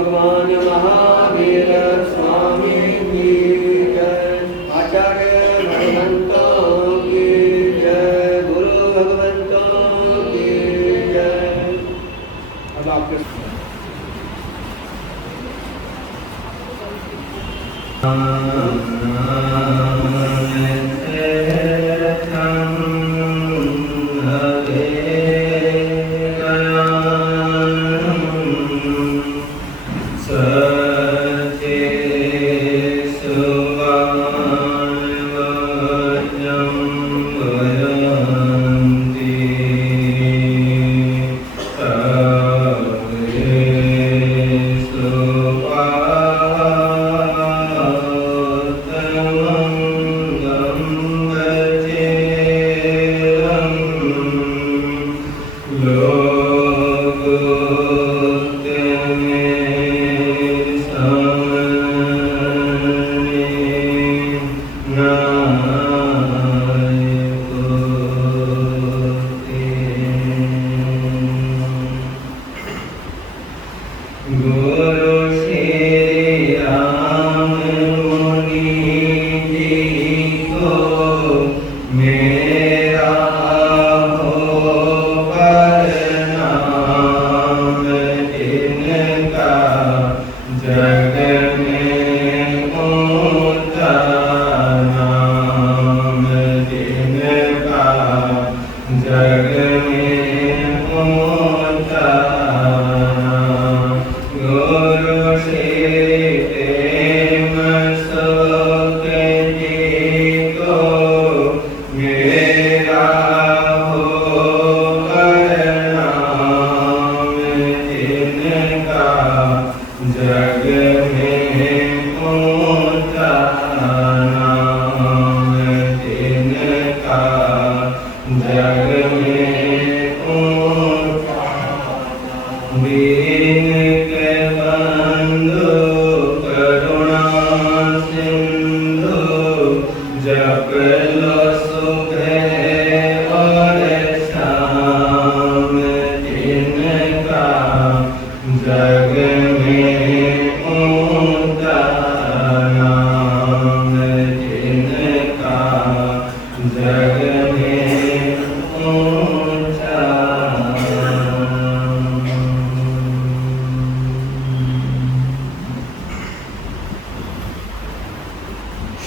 भगवान महावीर स्वामी की जय। आचार्य भगवंतों की जय। गुरु भगवंतों की जय। अब आपके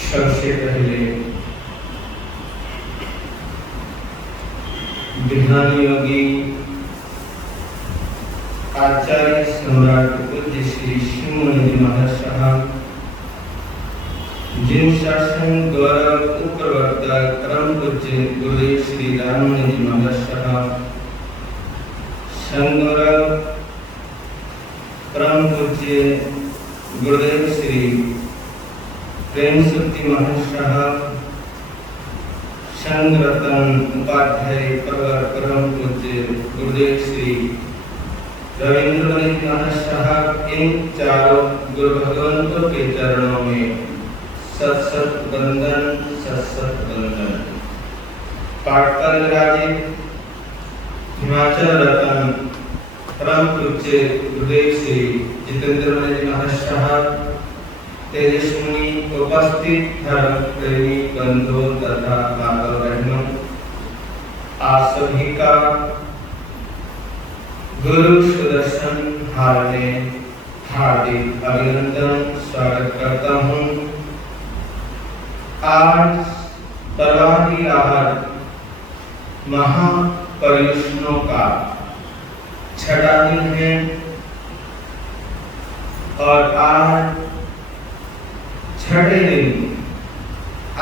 सबसे पहले ध्यान योगी आचार्य सम्राट पूज्य श्री शिवमणि महाराज साहब, जिन शासन द्वारा उपप्रवक्ता परम पूज्य गुरुदेव श्री राममणि जी महाराज साहब, संगौरा परम पूज्य गुरुदेव श्री प्रेम शक्ति महाराज साहब, संघ रतन उपाध्याय परम पूज्य गुरुदेव श्री रविंद्र महाराज साहब, इन चारों गुरु भगवंतों के चरणों में सत सत बंदन, सत सत बंदन। पाटल राजीव हिमाचल रतन परम पूज्य गुरुदेव श्री जितेंद्र महाराज साहब, तेजस्वी उपस्थित धर्म प्रेमी बंधुओं तथा माता बहनों, आप सभी का गुरु सुदर्शन हार्दिक हार्दिक अभिनंदन स्वागत करता हूँ। आज तलवारी आहट महापर्युषणों का छठा दिन है और आज छठे दिन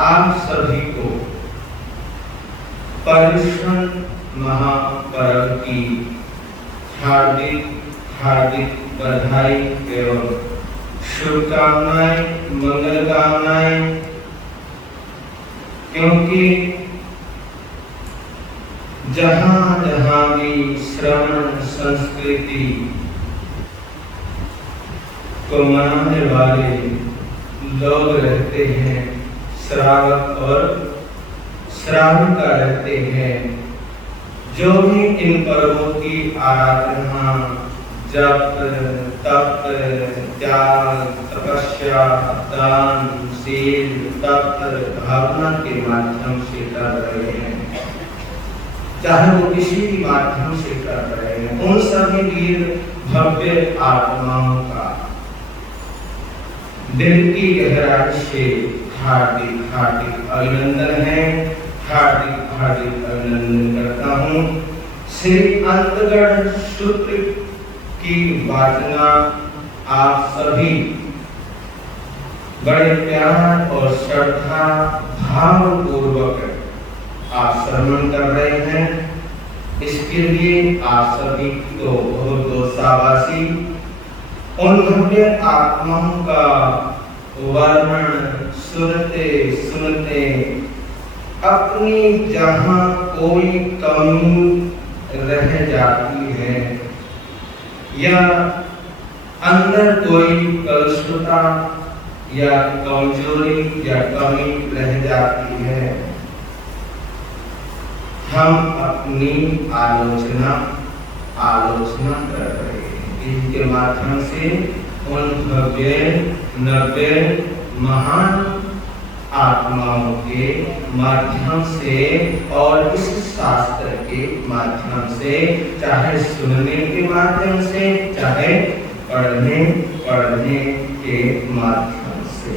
आप सभी को पर्युषण महापर्व की हार्दिक हार्दिक बधाई एवं शुभकामनाएं, मंगल कामनाएं, क्योंकि जहाँ जहाँ भी श्रवण संस्कृति को मनाने वाले लोग रहते हैं, श्रावक और श्राविका रहते हैं, जो भी इन पर्वों की आराधना, जप, तप, त्याग, तपस्या, दान, शील, तप, भावना के माध्यम से कर रहे हैं, चाहे वो किसी भी माध्यम से कर रहे हैं, उन सभी वीर भव्य आत्माओं का दिल की गहराई से हार्दिक हार्दिक अभिनंदन है, हार्दिक हार्दिक अभिनंदन करता हूँ। श्री अंतगढ़ सूत्र की वाचना आप सभी बड़े प्यार और श्रद्धा भाव पूर्वक आप श्रवण कर रहे हैं। इसके लिए आप सभी को बहुत शाबाशी। उन भव्य आत्माओं का वर्णन सुनते सुनते अपनी जहाँ कोई कमी रह जाती है या अंदर कोई कलुषता या कमजोरी या कमी रह जाती है, हम अपनी आलोचना कर रहे हैं। इनके माध्यम से उन भव्य नव्य महान आत्माओं के माध्यम से और इस शास्त्र के माध्यम से, चाहे सुनने के माध्यम से, चाहे पढ़ने के माध्यम से,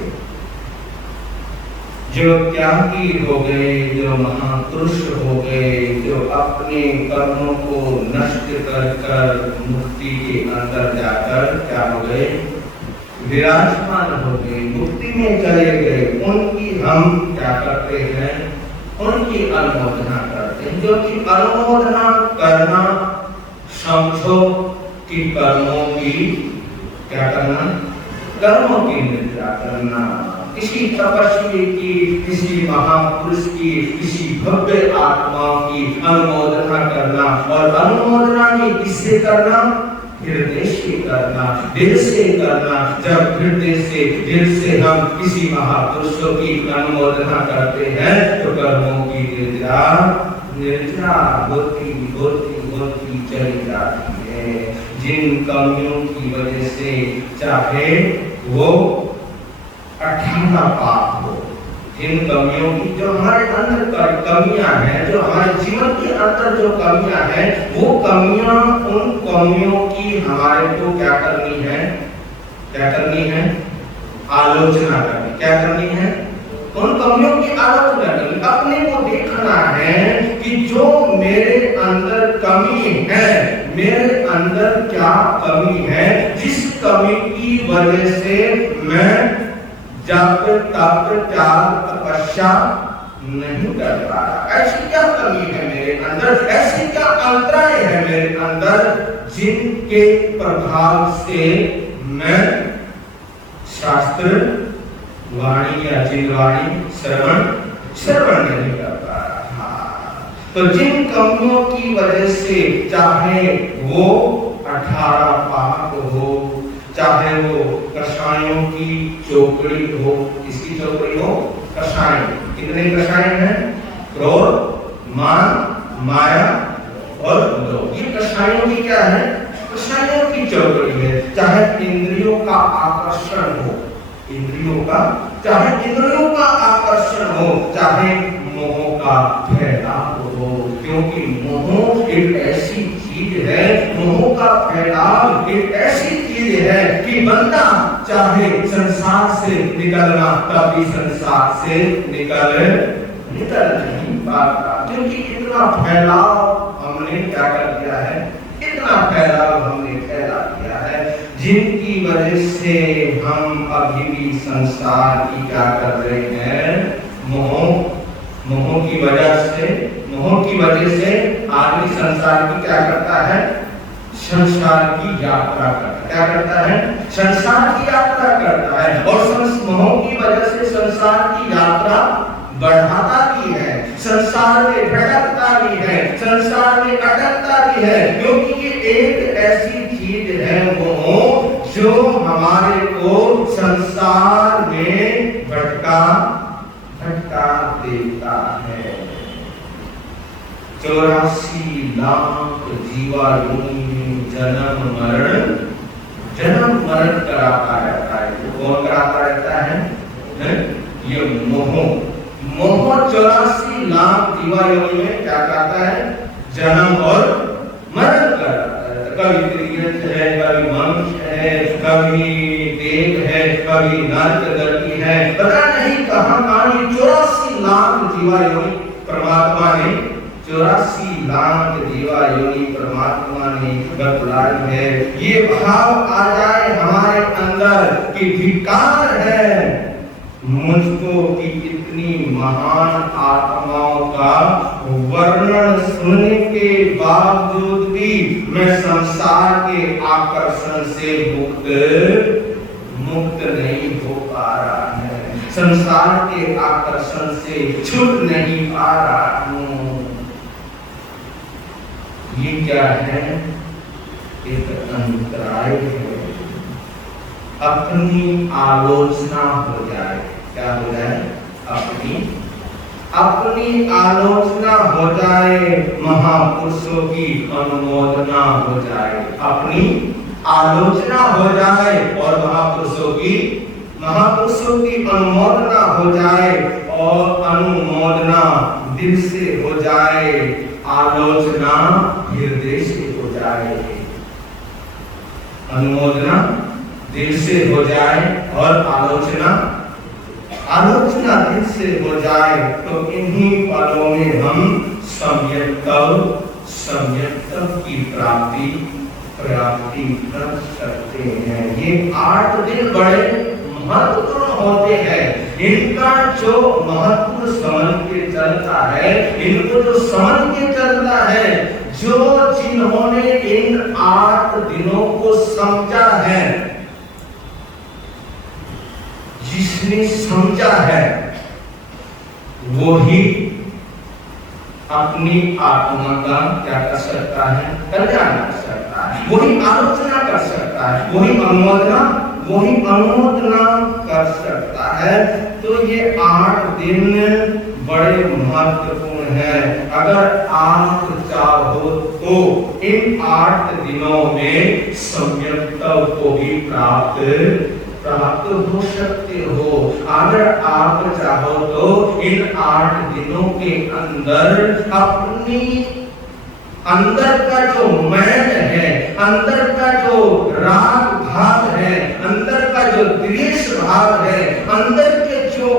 जो त्यागी हो गए, जो महापुरुष हो गए, जो अपने कर्मों को नष्ट कर मुक्ति के अंदर जाकर क्या हो गए, विराजमान हो गए, मुक्ति में चले गए, उनकी हम क्या करते हैं, उनकी अनुमोदना करते हैं। जो कि अनुमोदना करना समझो कि कर्मों की क्या करना, कर्मों की निद्रा करना, किसी तपस्वी की, किसी महापुरुष की, किसी भव्य आत्माओं की अनुमोदना करना। और अनुमोदना भी किससे करना, हृदय से करना, दिल से करना। जब हृदय से दिल से हम किसी महापुरुषों की अनुमोदना करते हैं तो कर्मों की निद्रा होती चली जाती है। जिन कमियों की वजह से, चाहे वो 18 पाप हो, जिन कमियों की, जो हमारे अंदर कमियां हैं, जो हमारे जीवन के अंदर जो कमियां हैं, वो कमियां, उन कमियों की हमारे को क्या करनी है, आलोचना करनी। क्या करनी है, उन कमियों की आलोचना करनी। अपने को देखना है कि जो मेरे अंदर कमी है, मेरे अंदर क्या कमी है, जिस कमी की वजह से मैं जब तब त्याग तपस्या नहीं कर पा रहा। ऐसी क्या कमी है मेरे अंदर, ऐसी क्या अंतराय है मेरे अंदर, जिनके प्रभाव से मैं शास्त्र वाणी या जिनवाणी श्रवण नहीं कर पा रहा। तो जिन कमियों की वजह से, चाहे वो 18 पाप हो, चाहे वो कषायों की चौकड़ी हो, किसकी चौकड़ी हो, कषाय। कितने कषाय हैं, क्रोध, मान, माया और लोभ। ये कषायों की क्या है, कषायों की चौकड़ी है। चाहे इंद्रियों का आकर्षण हो, चाहे इंद्रियों का आकर्षण हो, चाहे मोह का फैलाव हो, क्योंकि मोह एक ऐसी चीज है, मोह का फैलाव एक ऐसी चीज है कि बंदा चाहे संसार से निकलना, तभी संसार से निकल नहीं पाता। क्योंकि इतना फैलाव हमने क्या कर दिया है, इतना फैलाव हमने फैला दिया है, जिनकी वजह से हम अभी भी संसार की क्या कर रहे हैं, मोह की वजह से आदमी संसार की क्या करता है, संसार की यात्रा करता है। क्या करता है, संसार की यात्रा करता है। और मोह की वजह से संसार की यात्रा बढ़ाता भी है, संसार में भटकता भी है, संसार में अटकता भी है। क्योंकि ये एक ऐसी चीज है मोह, जो हमारे को संसार में भटका देता है। 84 लाख जीवा योनि में जन्म मरण जन्म मरण कराता रहता है। तो कौन कराता रहता है? ये मोह 84 लाख जीवा योनि में क्या करता है? जन्म और मरण कराता है। कभी त्रियंत है, कभी मनुष्य है, कभी देव है, कभी नरक गति है, पता नहीं कहां कहां। 84 लाख जीवा योनि परमात्मा ने 84 लाख जीवा योनि परमात्मा ने बतलाई है। ये भाव आ जाए हमारे अंदर कि धिक्कार है मुझको कि इतनी महान आत्माओं का वर्णन सुनने के बावजूद भी मैं संसार के आकर्षण से मुक्त नहीं हो पा रहा है, संसार के आकर्षण से छूट नहीं पा रहा हूं। ये क्या है? एक अंतराय है। अपनी आलोचना हो जाए। क्या हो जाए? अपनी आलोचना हो जाए, महापुरुषों की अनुमोदना हो जाए। अपनी आलोचना हो जाए और महापुरुषों की अनुमोदना हो जाए और अनुमोदना दिल से हो जाए, आलोचना हृदय से हो जाए। अनुमोदना दिल से हो जाए और आलोचना दिल से हो जाए तो इन्हीं पलों में हम सम्यक्तव की प्राप्ति कर सकते हैं। ये 8 दिन बड़े महत्वपूर्ण होते हैं। इनका जो महत्व समझ के चलता है, इनको जो समझ के चलता है, जिन्होंने इन 8 दिनों को समझा है, जिसने समझा है, वो ही अपनी आत्मा का क्या कर सकता है? कल्याण कर सकता है। वही आलोचना कर सकता है, वही अनुमोदना कर सकता है। तो ये 8 दिन बड़े महत्वपूर्ण है। अगर आप चाहो तो इन 8 दिनों में सम्यक्तव को भी प्राप्त हो सकते हो। अगर आप चाहो तो इन 8 दिनों के अंदर अपनी अंदर का जो मैल है, अंदर का जो राग भाव है, अंदर का जो द्वेष भाव है, अंदर के जो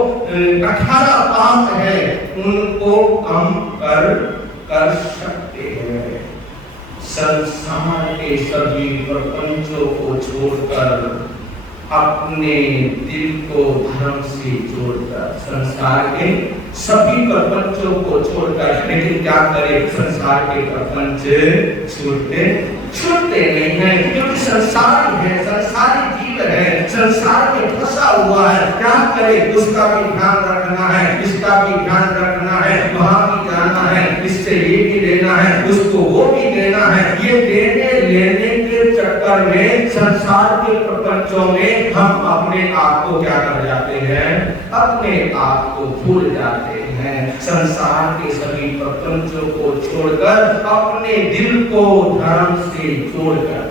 18 पाप है, उनको कम कर सकते हैं। संसार के सभी प्रपंचों को छोड़कर अपने दिल को धर्म से जोड़कर, संसार के सभी प्रपंचों को छोड़कर, लेकिन क्या करें? संसार के प्रपंच छूटते नहीं हैं, क्योंकि संसार है, संसारी जीव है, संसार में फंसा हुआ है। क्या करे? उसका भी ध्यान रखना है, इसका भी ध्यान रखना है, वहां भी जाना है, इससे ये भी लेना है, उसको वो भी देना है। ये देने लेने के चक्कर में संसार के प्रपंचों में हम अपने आप को क्या कर जाते हैं? अपने आप को भूल जाते हैं। संसार के सभी प्रपंचों को छोड़कर, अपने दिल को धर्म से जोड़कर,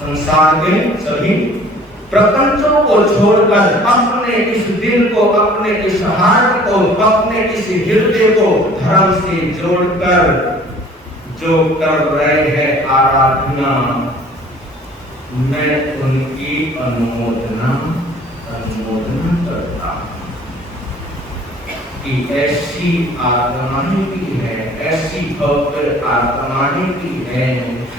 संसार के सभी प्रपंचों को छोड़कर अपने इस दिल को, अपने इस हार्ट को, अपने इस हृदय को धर्म से जोड़कर जो कर रहे हैं आराधना, मैं उनकी अनुमोदना करता हूं कि ऐसी आत्माएं भी है, ऐसी भव्य आत्माएं भी है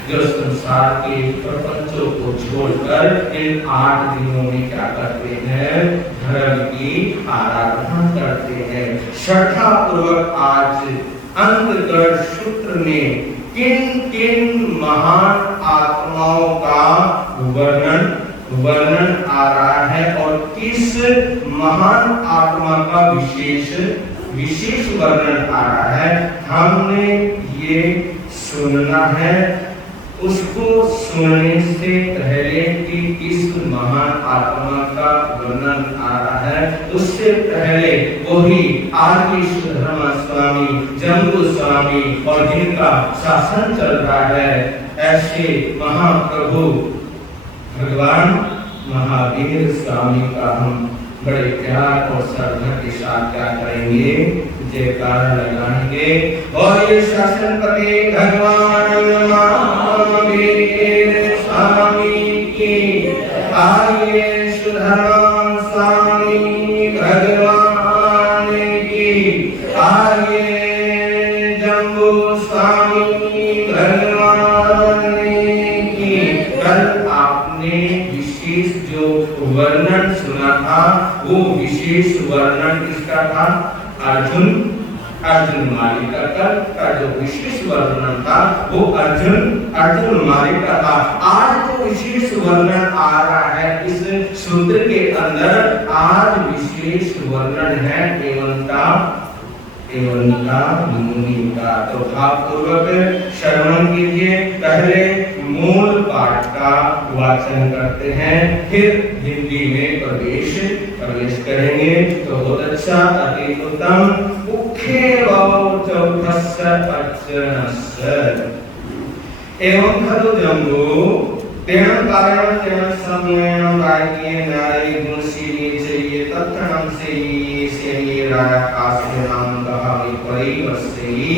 जो संसार के प्रपंचों को छोड़कर इन 8 दिनों में क्या करते हैं? धर्म की आराधना करते हैं। श्रद्धा पूर्वक आज अंतगढ़ सूत्र में किन महान आत्माओं का वर्णन आ रहा है और किस महान आत्मा का विशेष वर्णन आ रहा है, हमने ये सुनना है। उसको सुनने से पहले कि इस महान आत्मा का वर्णन आ रहा है, उससे पहले वही आदि सुधर्मा स्वामी, जम्बू स्वामी और जिनका शासन चल रहा है, ऐसे महाप्रभु भगवान महावीर स्वामी का हम बड़े प्यार और श्रद्धा के साथ क्या करेंगे, जयकार लगाएंगे। और ये शासनपति भगवान महावीर स्वामी की, आइए सुधर्मा स्वामी भगवान की, आइए जम्बू स्वामी भगवान की। कल आपने विशेष जो वर्णन सुना था, वो विशेष वर्णन किसका था? अर्जुन मालिका का जो विशेष वर्णन था वो अर्जुन मालिका था। आज जो विशेष वर्णन आ रहा है इस सूत्र के अंदर, आज विशेष वर्णन है एवंता मुनि का। तो भावपूर्वक श्रवण कीजिए। पहले मूल पाठ का वाचन करते हैं, फिर हिंदी में प्रवेश करेंगे। तो बहुत अच्छा, अति उत्तम। एवं खलु जम्बू तेन कारणं तेन समयेन राजकीय नारी गुणशीली चाहिए तत्क्षणं से ये राकास्य नाम कहा परिवर्षयी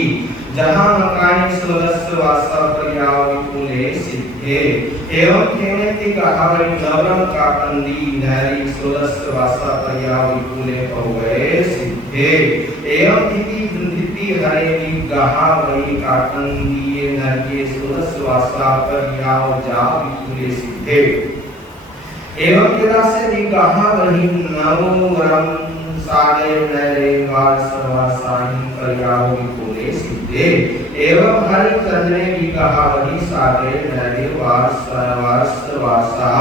जहाँ मकानी सदस्य वासा पर्याव विपुले सिद्धे। एवं खेमेति कहा नवरम काकंदी नारी सदस्य वासा पर्याव विपुले पहुए सिद्धे। एवं धीति हरे भी कहा वही काकंदी नारी सदस्य वासा पर्याव जा विपुले सिद्धे। एवं केदा से भी कहा वही नवरम सारे नरे वासवासाहि पर्याव विपुले सिद्धे। एवं हरि चंद्रे भी कहा वही सारे नरे वासवासा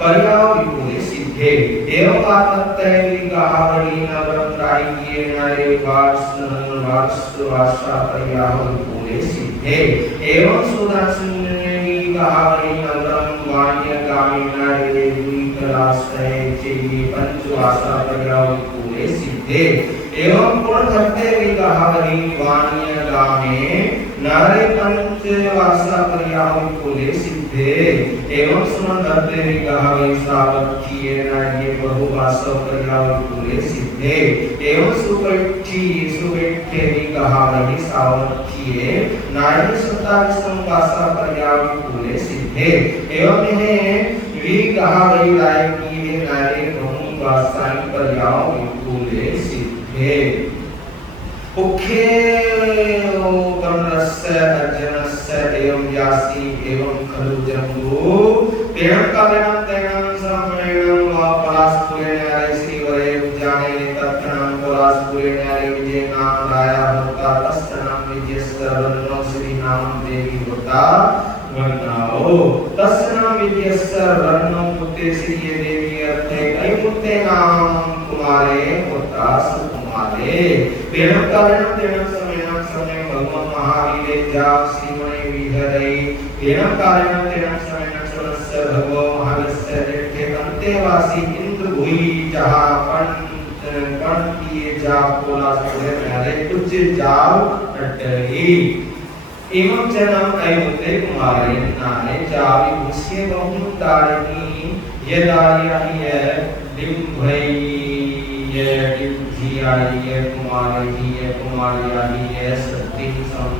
पर्याव विपुले सिद्धे। एवं आत्मतय भी कहा वही नवरत्राई किए नरे वासवासा पर्याव विपुले सिद्धे। एवं सुदर्शने भी कहा वही नवरम वाण्य गामी नरे विकलाश्रय चाहिए पंचवासा पर्याव विपुले सिद्धे। एवं पूर्ण धत्ते भी कहा वही वाण्य गामे नारे पंचवासा पर्याव विपुले सिद्धे। एवं सुमन धत्ते भी कहा वही सावत्थिये नारे बहुवासा पर्याव विपुले सिद्धे। एवं सुबैठे भी कहा वही सावत्थिये नारे सत्ताविसंवासा पर्याव विपुले सिद्धे। एवं इन्हें भी कहा वही राय की नारे बहुवासा पर्याव विपुले सिद्धे। उखे कर्णस्य अर्जुनस्य एवं व्यासी एवं खलु जम्बू तेन कालेन तेन समयेन वा पलाशपुरे न्यारे श्रीवरे उज्जाने तत्क्षणं पलाशपुरे न्यारे विजय नाम राया होता तत्क्षणं विजयस्य वर्णो श्री नाम देवी होता वर्णाओ तत्क्षणं विजयस्य वर्णो पुत्रे श्री देवी अर्थे कई पुत्रे नाम कुमारे होता सुकुमारे। तेन कालेन तेन समयेन समय भगवान महावीर जा श्रीमणे विहरे। तेन कालेन तेन समयेन सदस्य भगवान महावीरस्य देखे अंतेवासी इंद्र भुई जहाँ कण किए जा पलाशपुरे न्यारे कुछ जाओ अटरी। एवं जन्म अयोध्या कुमारे नाने जावी भूषे बहु दारिणी ये दारिया ही है डिम्भई ये डिम्भिया ही है कुमारी ही है कुमारिया ही है सत्य सम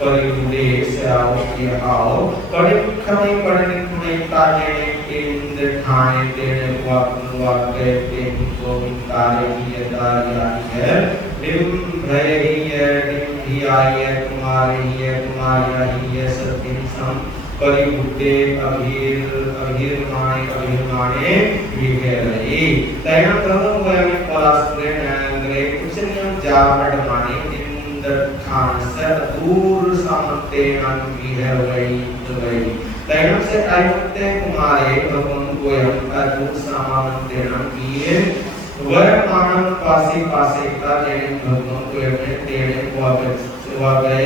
परिउदेश आओ के आओ पढ़े खमे ताजे इंद्र ठाणे तेरे वाक्य तेरे गोविंदारे ही है दारिया ही है डिम्भई ही है डिम्भिया ही है कुमारी ही है कुमारिया ही है सत्य सम परिउदे अभिर्माणे विहेरई। तैना तनु वयम पलाशपुरे न्यारे कुचनियम जावडमाने इंद्र खान से दूर सामंते नाम विहेरई दुबई। तैना से अयोध्या कुमारे भगवान वयम अदूर सामंते नाम किए वह मानव पासे का जेने भगवान वयम तेने वागए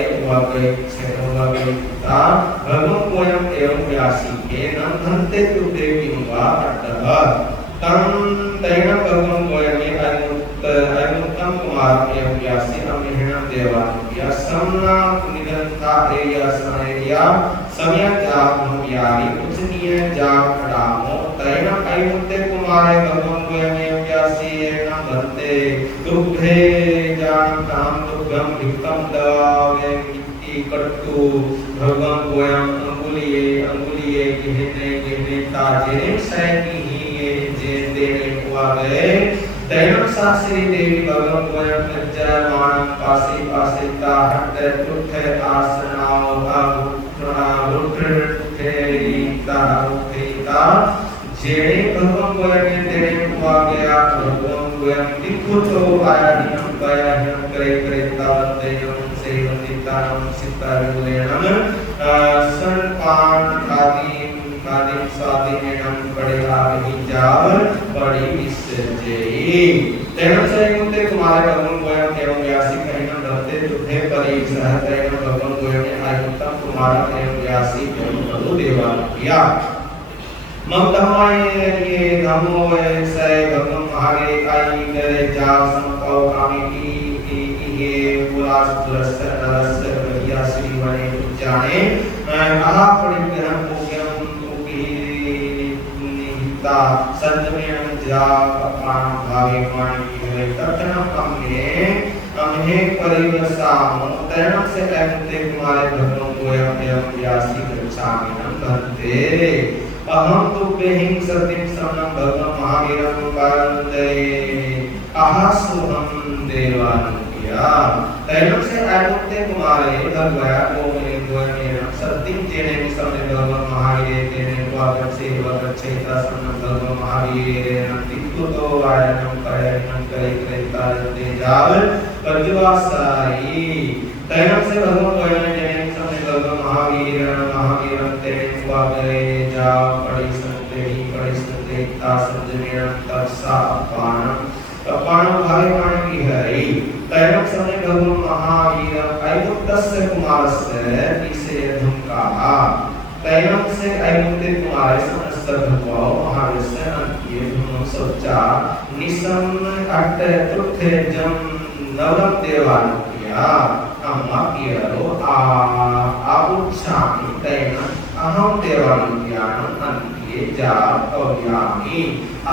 भगवता भगवं कोयम एवं व्यासी के न धनते तु देवी वा अट्टः तम तैनं भगवं कोयमे अयमुत्तम कुमार एवं व्यासी अमिहिणं देवानुया समना निदंता एया सनेया सम्यक जाप यारी उचनीय जाप रामो तैनं अयमुत्ते कुमारे भगवं कोयमे व्यासी एनं भक्ते तुभ्ये जानतां तुभ्यं भिक्खं दवावे इति कर्तु भगवं कोयम अंगुलिये गिहने ताजे सैनी देने हुआ गए दैनम साक्षी देवी भगवं कोयम जयमानं पासी पासिता हट तुठ आसनाओ रुद्रता जेने भगवं कोयम देने हुआ गया भगवं कोयम दिखुतो आयाहिनं कायाहिनं करे तावन्तेयं सेवन्तितानं सितारुलेनं संपान आदि स्वाधीनम पड़े आगे जाव बड़ी विसर्जयी तेरह से मुद्दे कुमारे भगवान गोयम एवं व्यासी कहिनं रहते तुझे परि सह तेरह भगवान गोयम ने आयुक्तम कुमारा एवं व्यासी एवं प्रभु देवा किया ममताए ये नमो से भगवान महागे आई करे जा संकौ कामी की ये पुरास पुरस नरस या श्री वने जाने आहा परिग्रह संतमें जा अपमान भावे मान की तत्न हमने परिवसाम तैनम से कहते कुमारे भगवान गोयम एवं व्यासी गच्छामिनं भक्ते अहम तु बेहिं सतिं समनं भगवान महावीरं वन्दे अहासुहं देवानुज्ञा तैनम से कहते कुमारे भगवान गोयम सतिं जेने समने भगवान महावीर तेने वागच्छेता समनं भगवान महावीर तिक्कुतो वायनं कायनं करे जाव पद्वासाई तैनम से भगवान गोयम जेने समने भगवान महावीर तेने वागरे जाव पढ़ी सकते ता संजमेन तत्सा अपानं भावे पान की हरि तैनम समने भगवान महावीर अयुक्तस्य कुमारस्य इसे धुमका तैनम से अयुक्ते कुमारे समस्त भगवान महावीर से अंकिये धुम सोचा निसम अट्ट तुठे जम नवरम देवानुज्ञा अम्मा कियरो आबुच्छामि तैनं अहं देवानुज्ञानं अंकिये जा पव्यामि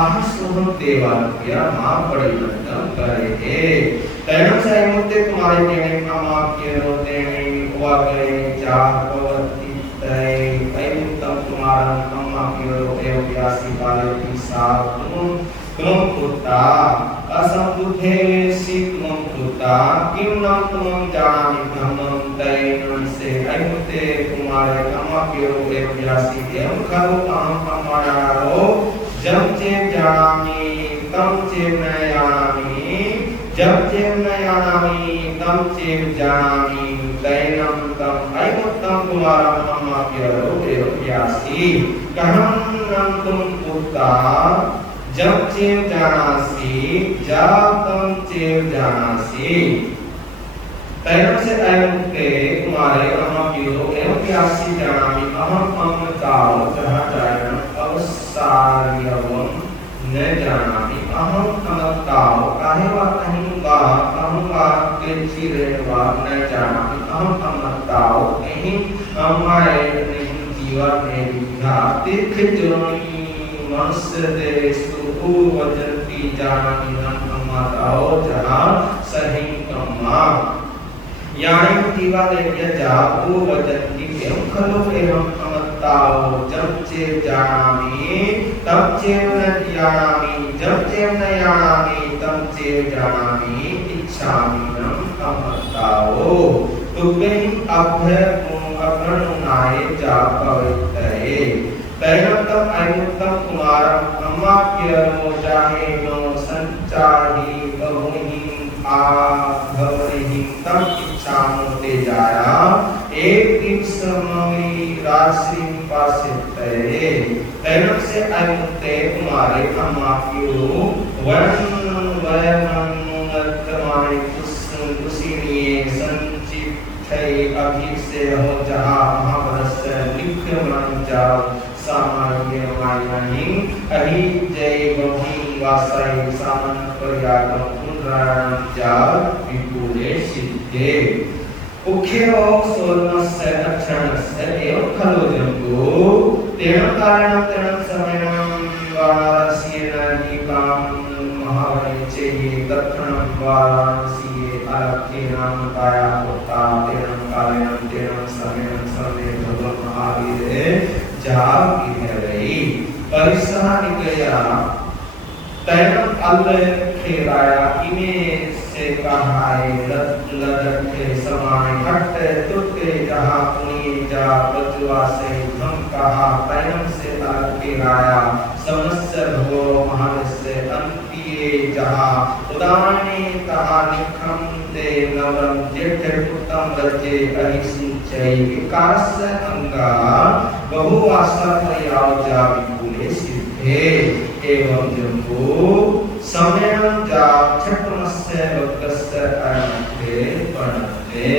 अहस्वहं देवानुज्ञा मां परिवर्तन करे तैनं से अयुक्ते कुमारे तेने अम्मा कियरो तेने वागरे जा पवति अयुक्तम कुमारं अम्मा कियरो एवं व्यासी बाले की तुम पुत्ता असंबुद्धे तुम पुत्ता किं न तुम जानामि धम्मं तैनं से अयुक्ते कुमारे अम्मा कियरो एवं व्यासी एवं खलु अहं अम्मारो जब चेव जानामि तम चेव न जानामि जब चेव न जानामि तम चेव जानामि तैनं तम अयुक्तम कुमारं अम्मा कियरो एवं व्यासी कहं न तुम पुत्ता जब चेव जानासि जब तम चेव जानासि तैनं से अयुक्ते कुमारे अहं कियरो एवं व्यासी जानामि अहं अमृताव जहाँ जायनं अवसार्यवं न जानामि अहं अमृताव काहे वा कहीं वा कहूँ वा के चिरे वा न जानामि अहं अमृताव कहीं हमारे नहीं जीवन में विद्या तीर्थ जोनि मनुष्य देशु वजंती जानामि अमृताव जहाँ सही कम्मा यानी जीवा लेके जापु वजंती एवं खलो एवं अमृताव जब चेव जानामि तब चेव न जानामि जब चेव न जानामि तब चेव जानामि इच्छामि अमृताव तुभ्यं अभ्यनुनाय जापवित्तये तैनं तम अयुक्तम कुमारं अम्मा कियरो जाहेनो संचाहि बहुहि भवहि तम इच्छामो ते जाया एक दिवसमि रात्रि पासितये तैनं से अयुक्ते कुमारे अम्मा कियो वयमन कुसीनिये संचित अभी से हो जहाँ महावरस लिख्य मन जाओ सामान्य मायनी अहि जय बहि वासाई सामन पर्यागम पुनरायण जाओ विपुले सिद्धे उख्यो सोलमस्य लक्षणस्य एव खलु जम्बो तेन कारणं तेन समयं वाराणसीयेन दीपां महावने दक्षिणं वाराणसीये अलक्ष्येनां काया होता तेन कालेन तेन समयं सर्वे भगवन् महावीरे जाग इहरई परिसहा निकया तैनम खेलाया इन्हें से कहा लड़के समाने हटते तुटते जहाँ पुनी जा बचुआ से हम कहा तैनम से खेलाया समस्य भगो महान से अंतिये जहाँ उदाने कहा निखम ते नवरम जेठे पुतम रजे अहिसिंचै विकास अंगा बहुवासा प्रयाव जा विपुले सिद्धे एवं जम्बो समयं जा छत्रमस्य भक्तस्य अनन्ते पणते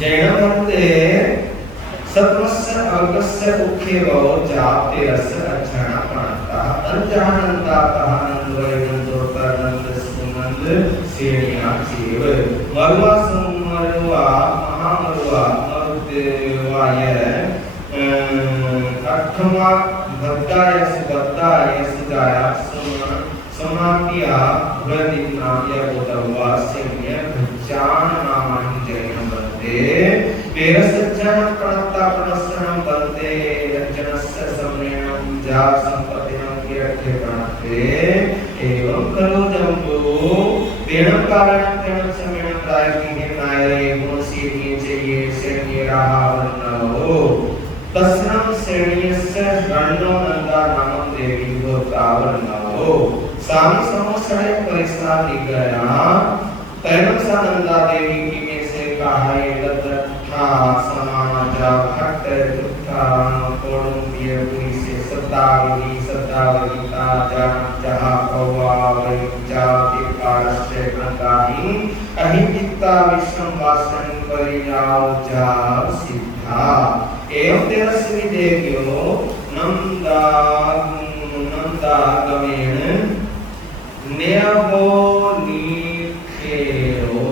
जैनमते सत्मस्य अगस्य उखेवो जाते रस अक्षण पणता अनजानंता कहानंदवैनंदो तरनंद सुनंद सेनिया जीव मरुआ सुमरुआ महामरुआ मरुदेवाय अठमा भद्दाय सुगाया समाप्या भ्रदिनाय बोधवा सेन्य भज्जान नामानि जैन बंदे पेरसज्जन प्रणता प्रणसनं बंदे रंजनस्य समयं जा संपत्तिनं कीर्ते प्रणते एवं खलु जम्बो तेन कारणं तेन समयं प्रायः नायरे गुणशीली चाहिए सेन्य राहावन्नो तस्नाम श्रेणीयस्य गणनो नंदा नामं देवी गोतावन्नो सामी समोसरे परिसा निगया तैनम सा नंदा देवी की में से कहा ये तथा समाजा भक्त दुखा कोडुंबिय पुरी से सत्तावली का जहाँ कौवा वही जाति कारस्य कंगाही अहिंता विश्वम वासन परियाव जा सिद्धा एवं तेरस्वी देव्यो नंदागमेन नेवो नीखेरो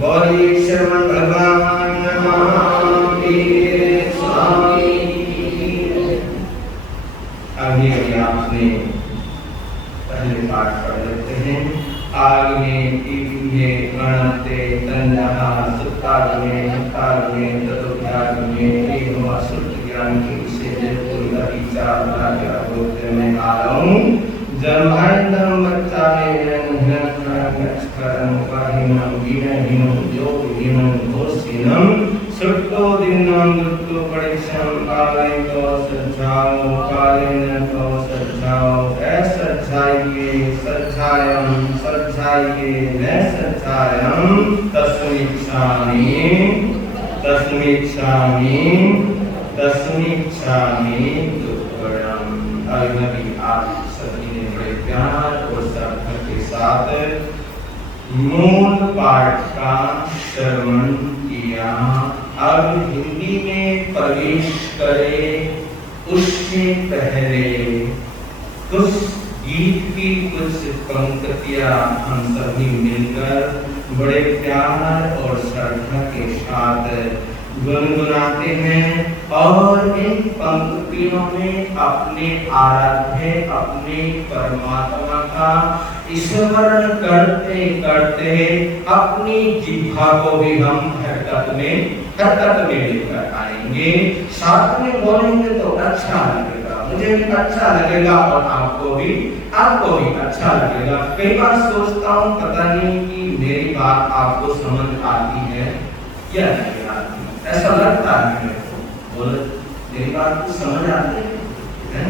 बोली शरण भगवान महावीर स्वामी अभी आपने पहले पाठ पढ़ लेते हैं आग में पीपी गणते तन्नहा सुताग में तदुज्ञान में एवं शुद्ध ज्ञान के विषय पूरी विचार राजा बोलते मैं आ रहा हूँ जन्मांतरम बच्चा में नक्षत्रम काहिनम विनहिनम योगिनम दोषिनम सुट्टो दिनम दुट्टो परीक्षम काले तो सज्जाओ काले न तो सज्जाओ ऐसा सज्जाइए न सज्जायम तस्मिच्छामि दुक्कडम। अभी आप सभी ने बड़े प्यार और श्रद्धा के साथ मूल पाठ का श्रवण किया। अब हिंदी में प्रवेश करें उससे पहले कुछ गीत की कुछ पंक्तियां हम सभी मिलकर बड़े प्यार और श्रद्धा के साथ गुनगुनाते हैं और इन पंक्तियों में अपने आराध्य अपने परमात्मा का स्मरण करते करते अपनी जिह्वा को भी हम हरकत में लेकर आएंगे। साथ में बोलेंगे तो अच्छा लगेगा, मुझे भी अच्छा लगेगा और आपको भी अच्छा लगेगा। कई बार सोचता हूँ पता नहीं कि मेरी बात आपको समझ आती है या नहीं आती, ऐसा लगता है मेरे को। बोलो मेरी बात को समझ आती है?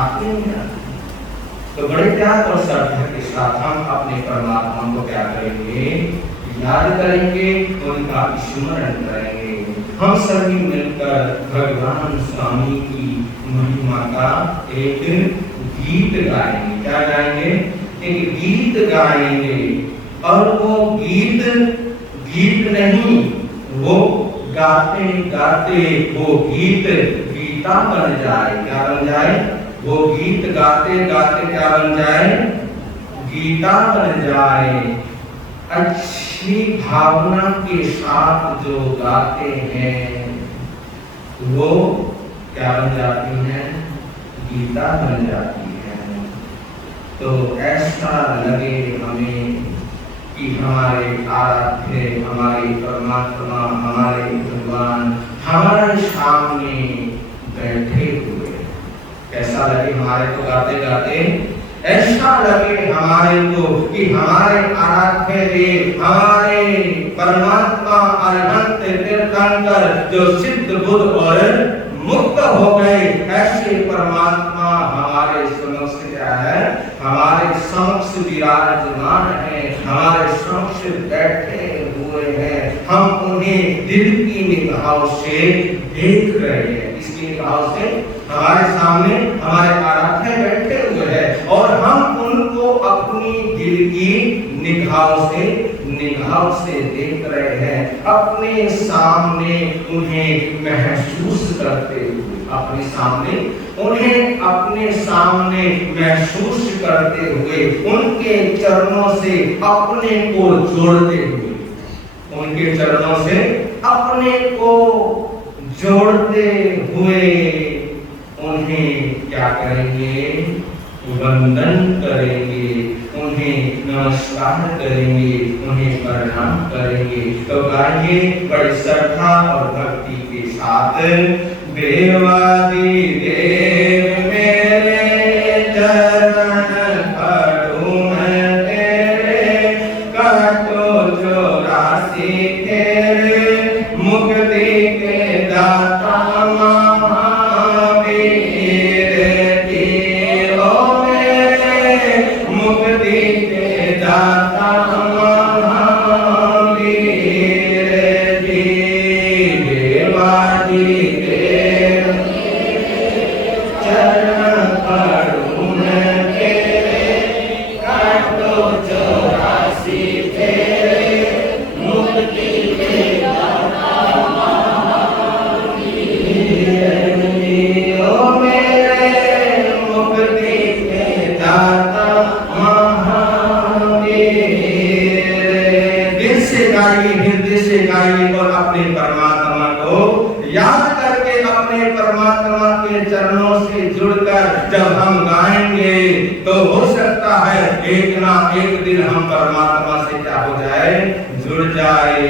आती नहीं आती? तो बड़े प्यार और श्रद्धा के साथ हम अपने परमात्मा को क्या करेंगे? याद करेंगे, उनका स्मरण करेंगे। हम सभी मिलकर भगवान स्वामी की महिमा का एक गीत गाएंगे। क्या गाएंगे? एक गीत गाएंगे। और वो गीत गीत नहीं, वो गाते गाते वो गीत गीता बन जाए। क्या बन जाए? वो गीत गाते गाते क्या बन जाए? गीता बन जाए। अच्छी भावना के साथ जो गाते हैं वो क्या बन जाती है? गीता बन जाती है। तो ऐसा लगे हमें कि हमारे आराध्य, हमारे परमात्मा, हमारे भगवान हमारे सामने बैठे हुए। कैसा लगे हमारे को गाते गाते? ऐसा लगे हमारे को कि हमारे आराध्य देव, हमारे परमात्मा अरहंत तीर्थंकर जो सिद्ध बुद्ध और मुक्त हो गए, ऐसे परमात्मा हमारे समक्ष क्या है? हमारे समक्ष विराजमान है, हमारे समक्ष बैठे हुए हैं। हम उन्हें दिल की निगाहों से देख रहे हैं। इसकी निगाहों से हमारे सामने हमारे आराध्य बैठे हुए हैं और हम उनको अपनी दिल की निगाहों से देख रहे हैं। अपने सामने उन्हें महसूस करते हुए, अपने सामने उन्हें अपने सामने महसूस करते हुए, उनके चरणों से अपने को जोड़ते हुए, उनके चरणों से अपने को जोड़ते हुए उन्हें क्या करेंगे? वंदन करेंगे, उन्हें नमस्कार करेंगे, उन्हें प्रणाम करेंगे। तो गाइए बड़ी श्रद्धा और भक्ति के साथ, देवादि देव मेरे चरण पड़ूं मैं तेरे, काटो चौरासी तेरे, मुक्ति के दाता और अपने परमात्मा को याद करके, अपने परमात्मा के चरणों से जुड़कर जब हम गाएंगे तो हो सकता है एक ना एक दिन हम परमात्मा से क्या हो जाए? जुड़ जाए।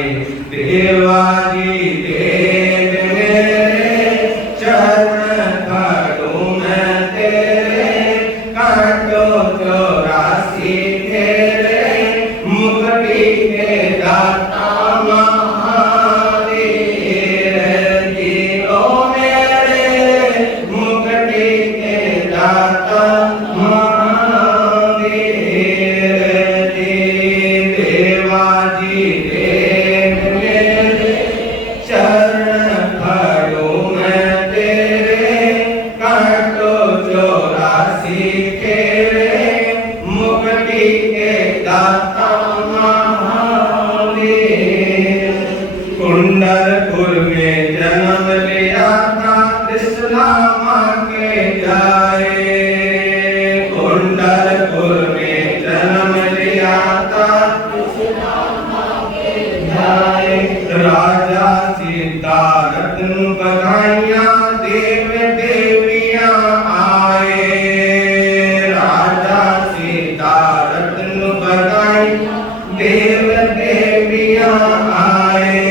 देवादि देव मेरे चरण पड़ूं मैं तेरे, काटो चौरासी तेरे, मुक्ति के दाता कुंडलपुर में जन्म लिया था कृष्णा माँ के जाए, कुंडलपुर में जन्म लिया था कृष्णा माँ के जाए। राजा सिद्धार्थ बधाइयाँ देव देवियाँ आए, राजा सिद्धार्थ बधाइयाँ देव देवियाँ आए।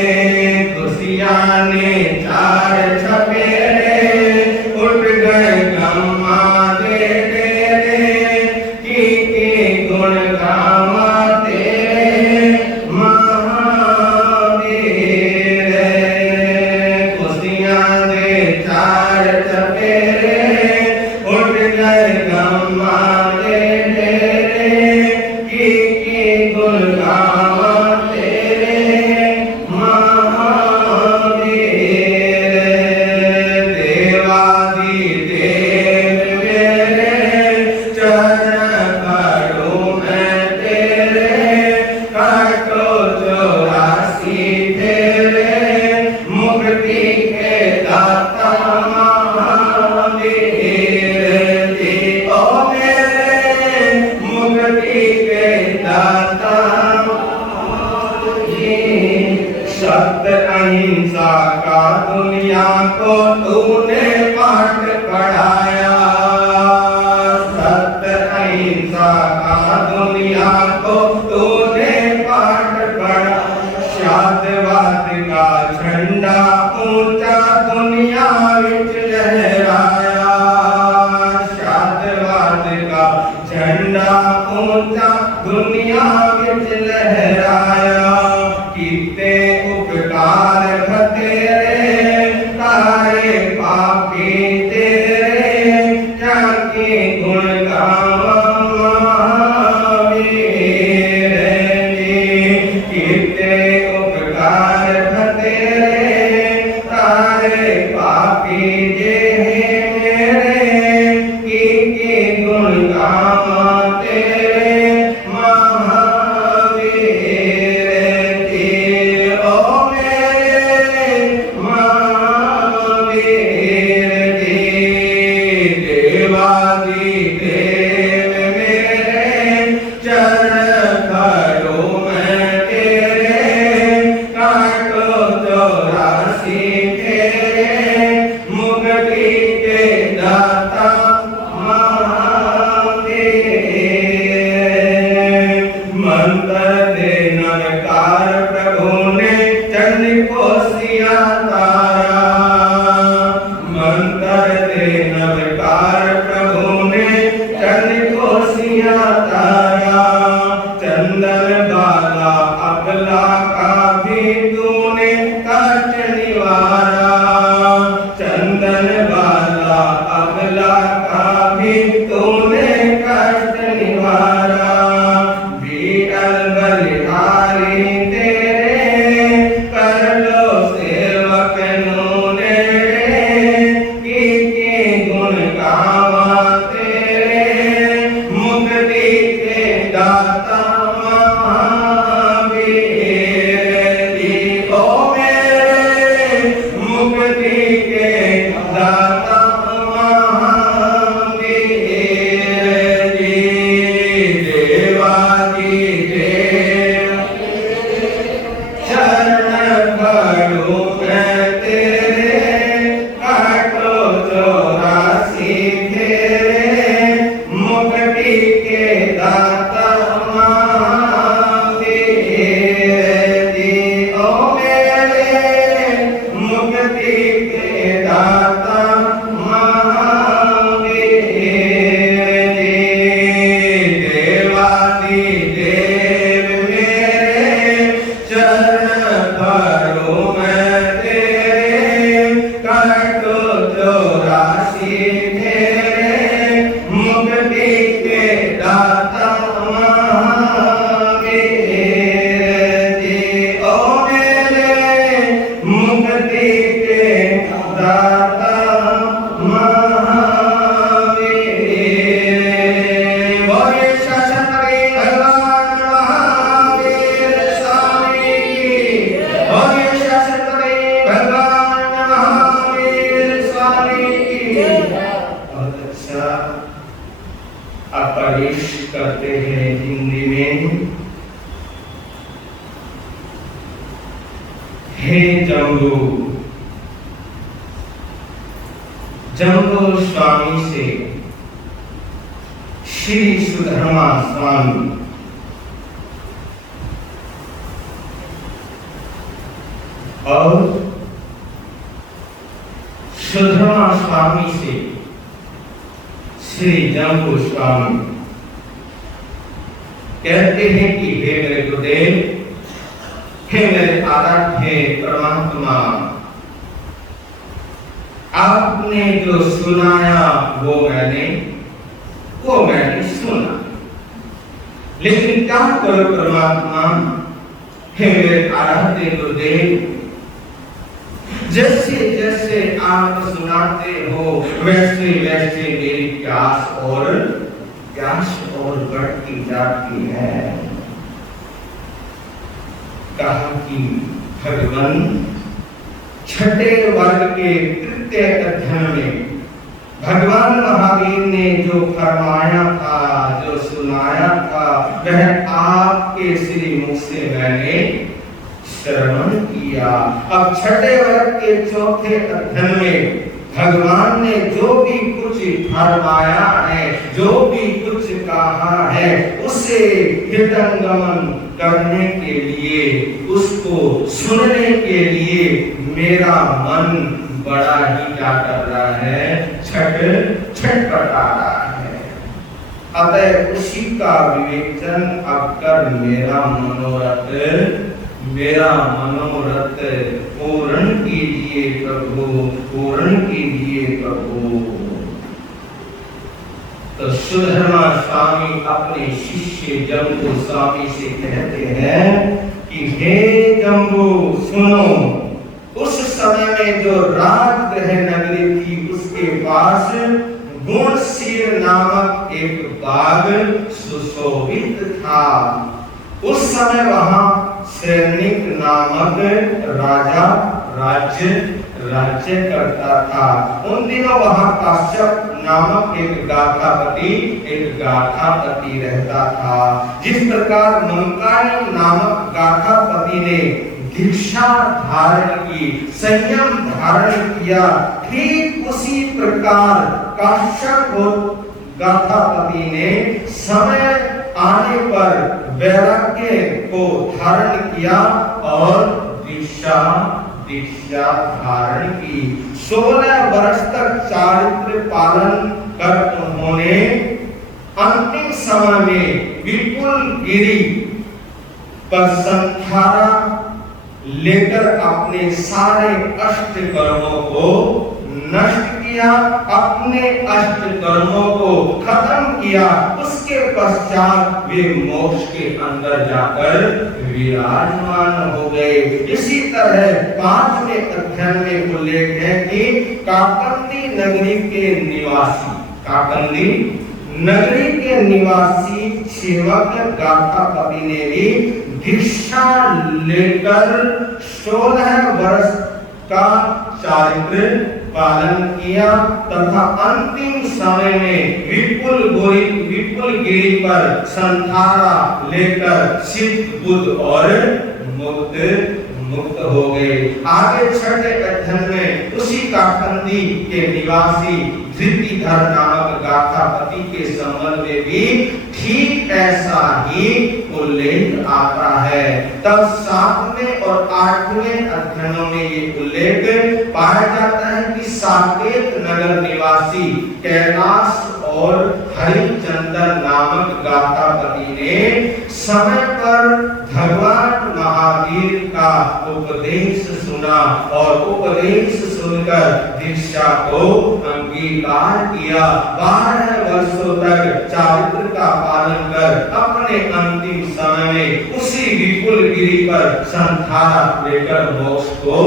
खुशियाँ ने चार छपेरे उठ मुक्ति के दाता महादेव। मंत्र दे नमकार प्रभु ने चंडी को सिया तारा। मंत्र दे नमकार प्रभु ने चंडी को सिया तारा। चंदन बाला अगला का भी तूने कष्ट निवारा। चंदन बाला अगला का भी तूने कष्ट निवारा। बीरल बलिहारी तेरे कर लो सेवक नूने। की गुण गावा तेरे मुक्ति के दाता महावीर जी। ओ मेरे मुक्ति के दाता महावीर जी। देवादि देव शरण पड़ो मैं तेरे। काटो 84 फेरे मुक्ति के दाता महावीर जी। ओ मेरे मुक्ति के दाता महावीर जी। देवादि देव मेरे चरण पड़ो मैं तेरे। काटो 84 फेरे मुक्ति के दाता महावीर जी। ओ मेरे मुक्ति के दाता महावीर। बोले शास्त्री भगवान महावीर स्वामी की। बोले शास्त्री भगवान महावीर स्वामी की। बहुत अच्छा। आप प्रवेश करते हैं हिंदी में। हे जम्बू, जम्बू स्वामी से श्री सुधर्मा स्वामी और सुधर्मा स्वामी से श्री जम्बू स्वामी कहते हैं कि हे मेरे गुरुदेव, हे मेरे आराध्य परमात्मा, आपने जो सुनाया वो मैंने सुना। लेकिन क्या करो परमात्मा, हे मेरे आराध्य गुरुदेव, जैसे जैसे आप सुनाते हो वैसे वैसे मेरी प्यास और बढ़ती जाती है। कहा कि भगवान छठे वर्ग के तृतीय अध्ययन में भगवान महावीर ने जो फरमाया था, जो सुनाया था, वह आपके श्री मुख से मैंने श्रवण किया। अब छठे वर्ग के चौथे अध्ययन में भगवान ने जो भी कुछ फरमाया है, जो भी कुछ कहा है, उसे हृदयंगमन करने के लिए, उसको सुनने के लिए मेरा मन बड़ा ही क्या कर रहा है, छटपटा रहा है। अतः उसी का विवेचन अब कर मेरा मनोरथ पूर्ण कीजिए प्रभु, पूर्ण कीजिए प्रभु। तो सुधर्मा स्वामी अपने शिष्य जम्बू स्वामी से कहते हैं कि हे जम्बू सुनो, उस समय में जो राजगृह नगरी थी उसके पास गुणशील नामक एक बाग सुशोभित था। उस समय वहां सैनिक नामक राजा राज्य करता था। उन दिनों वहां काश्यप नामक एक गाथापति रहता था। जिस प्रकार मंकानी नामक गाथापति ने भिक्षा धारण की, संयम धारण किया। ठीक उसी प्रकार काश्यप गाथापति ने समय आने पर वैराग्य को धारण किया और दीक्षा धारण की। 16 वर्ष तक चारित्र पालन कर उन्होंने अंतिम समय में विपुल गिरी पर संध्यारा लेकर अपने सारे अष्ट कर्मों को नष्ट किया, अपने अष्ट कर्मों को खत्म किया। उसके पश्चात वे मोक्ष के अंदर जाकर विराजमान हो गए। इसी तरह 5वें अध्याय में उल्लेख है कि काकंदी नगरी के निवासी, काकंदी नगरी के निवासी सेवक गाथापति ने भी भिक्षा लेकर 16 वर्ष का चारित्र पालन किया तथा अंतिम समय में विपुल गिरी पर संध्यारा लेकर सिद्ध बुद्ध और मुक्त हो गए। आगे 6ठे अध्याय में उसी काकंदी के निवासी धृतिधर नामक गाथापति के संबंध में भी ठीक ऐसा ही उल्लेख आता है। तब 7वें और 8वें अध्यायों में ये उल्लेख पाया जाता है कि साकेत नगर निवासी कैलाश और हरिचंदन नामक गाथापति ने समय पर भगवान महावीर का उपदेश सुना और उपदेश सुनकर दीक्षा को अंगीकार किया। 12 वर्षों तक चारित्र का पालन कर अपने अंतिम समय में उसी विपुल गिरी पर संध्यारा लेकर मोक्ष को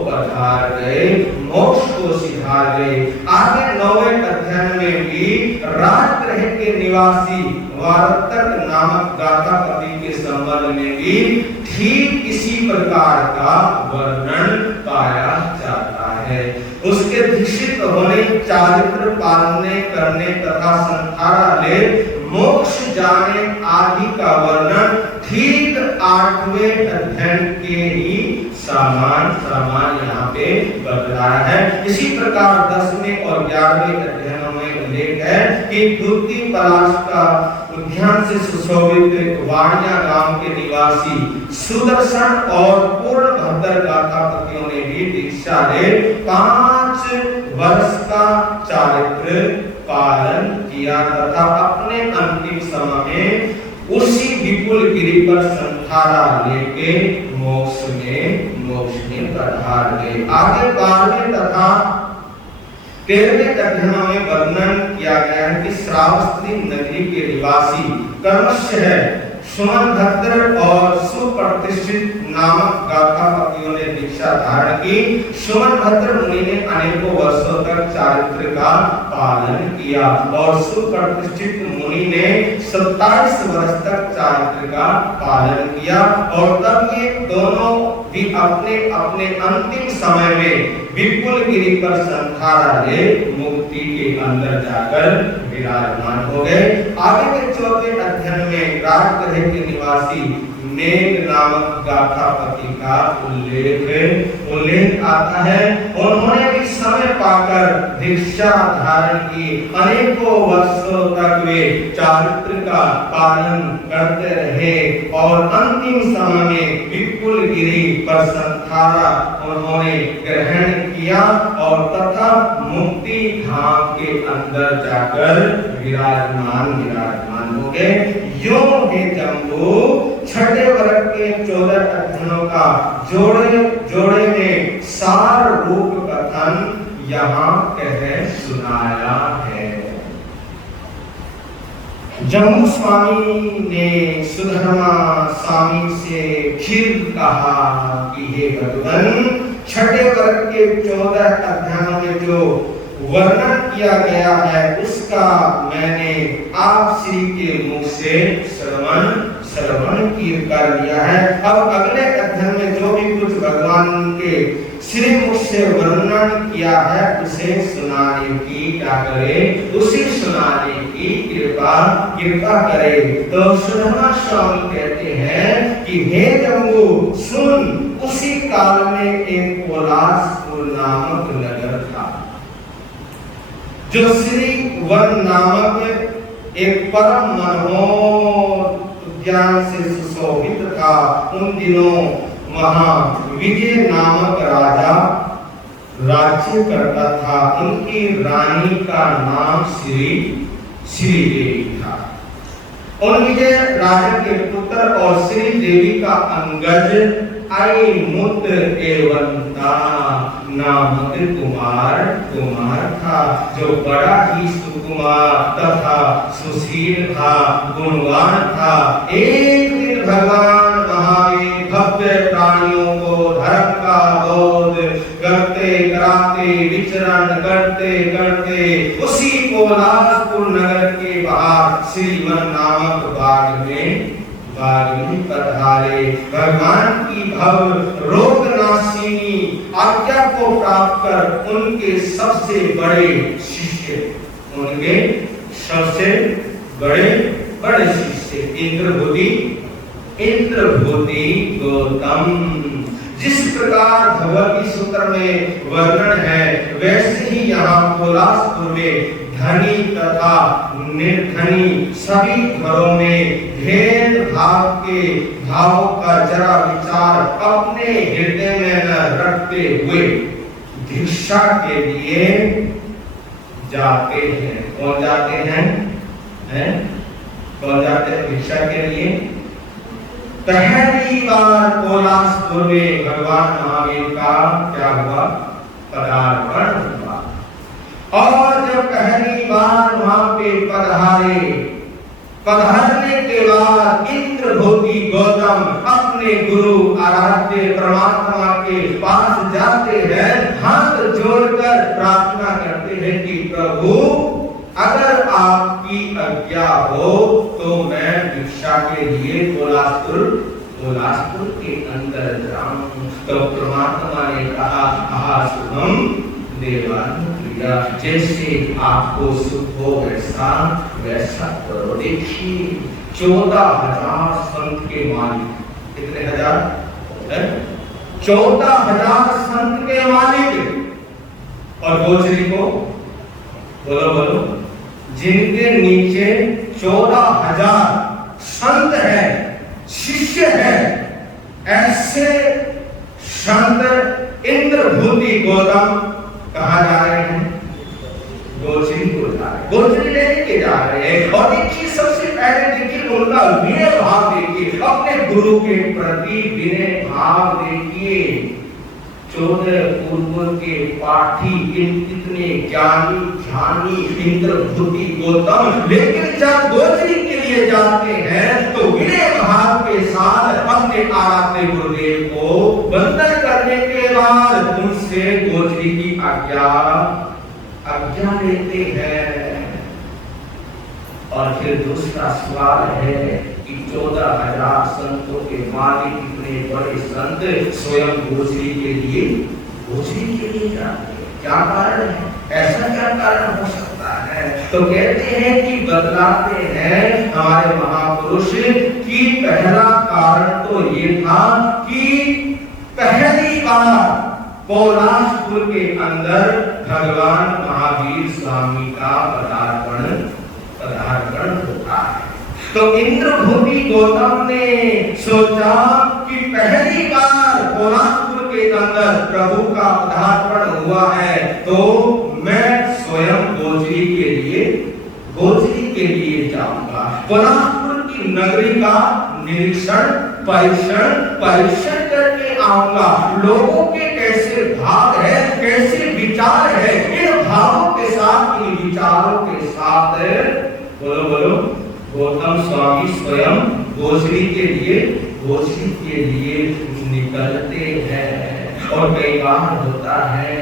पधार गए, मोक्ष को सिधार गए। आगे 9वें अध्याय में भी राजगृह के निवासी वारतक नामक गाथापति के संबंध में भी ठीक इसी प्रकार का वर्णन पाया जाता है। उसके दीक्षित होने, चारित्र पालने करने तथा संध्यारा ले मोक्ष जाने आदि का वर्णन ठीक 8वें अध्याय के ही समान यहाँ पे बतलाया है। इसी प्रकार 10वें और 11वें अध्यायों में उल्लेख है कि दूती पलाश का उद्यान से सुशोभित वाणिया गांव के निवासी सुदर्शन और पूर्णभद्र गाथापतियों ने भी दीक्षा ले 5 वर्ष का चारित्र पालन किया तथा अपने अंतिम समय में उसी विपुल गिरी पर संध्यारा लेके मोक्ष में पधार गए। आगे 12वें तथा 13वें अध्यायों में वर्णन किया गया है कि श्रावस्ती नगरी के निवासी कर्मश्य है सुमनभद्र और सुप्रतिष्ठित नामक गाथापतियों ने दीक्षा धारण की। सुमनभद्र मुनि ने अनेकों वर्षों तक चारित्र का पालन किया और सुप्रतिष्ठित मुनि ने 27 वर्ष तक चारित्र का पालन किया और तब ये दोनों भी अपने अपने अंतिम समय में विपुल गिरी पर संध्यारा ले मुक्ति के अंदर जाकर विराजमान हो गए। आगे के 4वें अध्याय में राजगृह के निवासी मेघ नामक गाथापति का उल्लेख आता है। उन्होंने भी समय पाकर दीक्षा धारण की, अनेकों वर्षों तक वे चारित्र का पालन करते रहे और अंतिम समय में विपुल गिरी पर संध्यारा उन्होंने ग्रहण किया और तथा मुक्ति धाम के अंदर जाकर विराजमान हो गए। यो हे जम्बू 6ठे वर्ग के 14 अध्यायों का जोड़े में सार रूप कथन यहाँ कह सुनाया है। जम्बू स्वामी ने सुधर्मा स्वामी से फिर कहा कि हे भगवान, 6ठे वर्ग के 14 अध्यायों में जो वर्णन किया गया है उसका मैंने आप श्री के मुख से श्रवण श्रवण कर लिया है। अब अगले अध्याय में जो भी कुछ भगवान के श्री मुख से वर्णन किया है उसे सुनाने की क्या करे, उसे सुनाने की कृपा करे। तो सुदामा स्वामी कहते हैं कि हे जम्बू सुन, उसी काल में एक कोलासपुर नामक नगर था, जो श्री वन नामक एक परम मनोहर ज्ञान से सुशोभित था। उन दिनों वहां विजय नामक राजा राज्य करता था। उनकी रानी का नाम श्री देवी था। उन विजय राजा के पुत्र और श्री देवी का अंगज आईमुत एवंता नामक कुमार था, जो बड़ा ही सुकुमार तथा सुशील था, गुणवान था। एक दिन भगवान महावीर भव्य प्राणियों को धर्म का बोध करते कराते विचरण करते उसी कोलासपुर नगर के बाहर श्रीवन नामक बाग में पधारे। भगवान की भव रोग नाशिनी आज्ञा को प्राप्त कर उनके सबसे बड़े शिष्य, उनके सबसे बड़े शिष्य इंद्रभूति गौतम। जिस प्रकार भगवती सूत्र में वर्णन है, वैसे ही यहाँ कोलासपुर में धनी तथा निर्धनी सभी घरों में भेद भाव का जरा विचार अपने हृदय में न रखते हुए भिक्षा के लिए जाते हैं। कौन जाते हैं? कौन जाते हैं भिक्षा के लिए? पहली बार कोलासपुर में भगवान महावीर का क्या हुआ? पदार्पण हुआ। और जब पहली बार वहां पे पधारने के बाद इंद्रभूति गौतम अपने गुरु आराध्य परमात्मा के पास जाते हैं, हाथ जोड़कर प्रार्थना करते हैं कि प्रभु अगर आपकी आज्ञा हो तो मैं भिक्षा के लिए कोलासपुर के अंदर जाऊं। तो परमात्मा ने कहा शुभम देवानुप्रिया, जैसे आपको सुख हो वैसा करो। देखिए 14,000 संत के मालिक, कितने हजार? 14,000 संत के मालिक। और गोचरी को बोलो जिनके नीचे 14,000 संत है, शिष्य है, ऐसे संत इंद्रभूति गौतम कहाँ जा रहे हैं? गोचरी को जा रहे हैं, गोचरी लेने के जा रहे हैं। और देखिए सबसे पहले देखिए उनका विनय भाव देखिए, अपने गुरु के प्रति विनय भाव देखिए। 14 पूर्व के पाठी कितने ज्ञानी इंद्रभूति गौतम, लेकिन जब गोचरी के लिए जाते हैं तो विनय भाव के साथ अपने आराध्य गुरुदेव को वंदन करने के बाद उनसे गोचरी की आज्ञा लेते हैं। और फिर दूसरा सवाल है कि 14,000 संतों के मालिक इतने बड़े संत स्वयं गोचरी के लिए जाते हैं, क्या कारण है? ऐसा क्या कारण हो सकता है? तो कहते हैं कि बतलाते हैं हमारे महापुरुष कि पहला कारण तो ये था कि पहली बार कोलासपुर के अंदर भगवान महावीर स्वामी का पदार्पण होता है। तो इंद्रभूति गौतम ने सोचा कि पहली बार कोलासपुर के अंदर प्रभु का पदार्पण हुआ है, तो मैं स्वयं गोचरी के लिए जाऊंगा। कोलासपुर की नगरी का निरीक्षण परीक्षण करके आऊंगा। लोगों के कैसे भाव है, कैसे विचार है, इन भावों के साथ, इन विचारों के साथ बोलो गौतम स्वामी स्वयं गोचरी के लिए निकलते हैं। और कई बार होता है,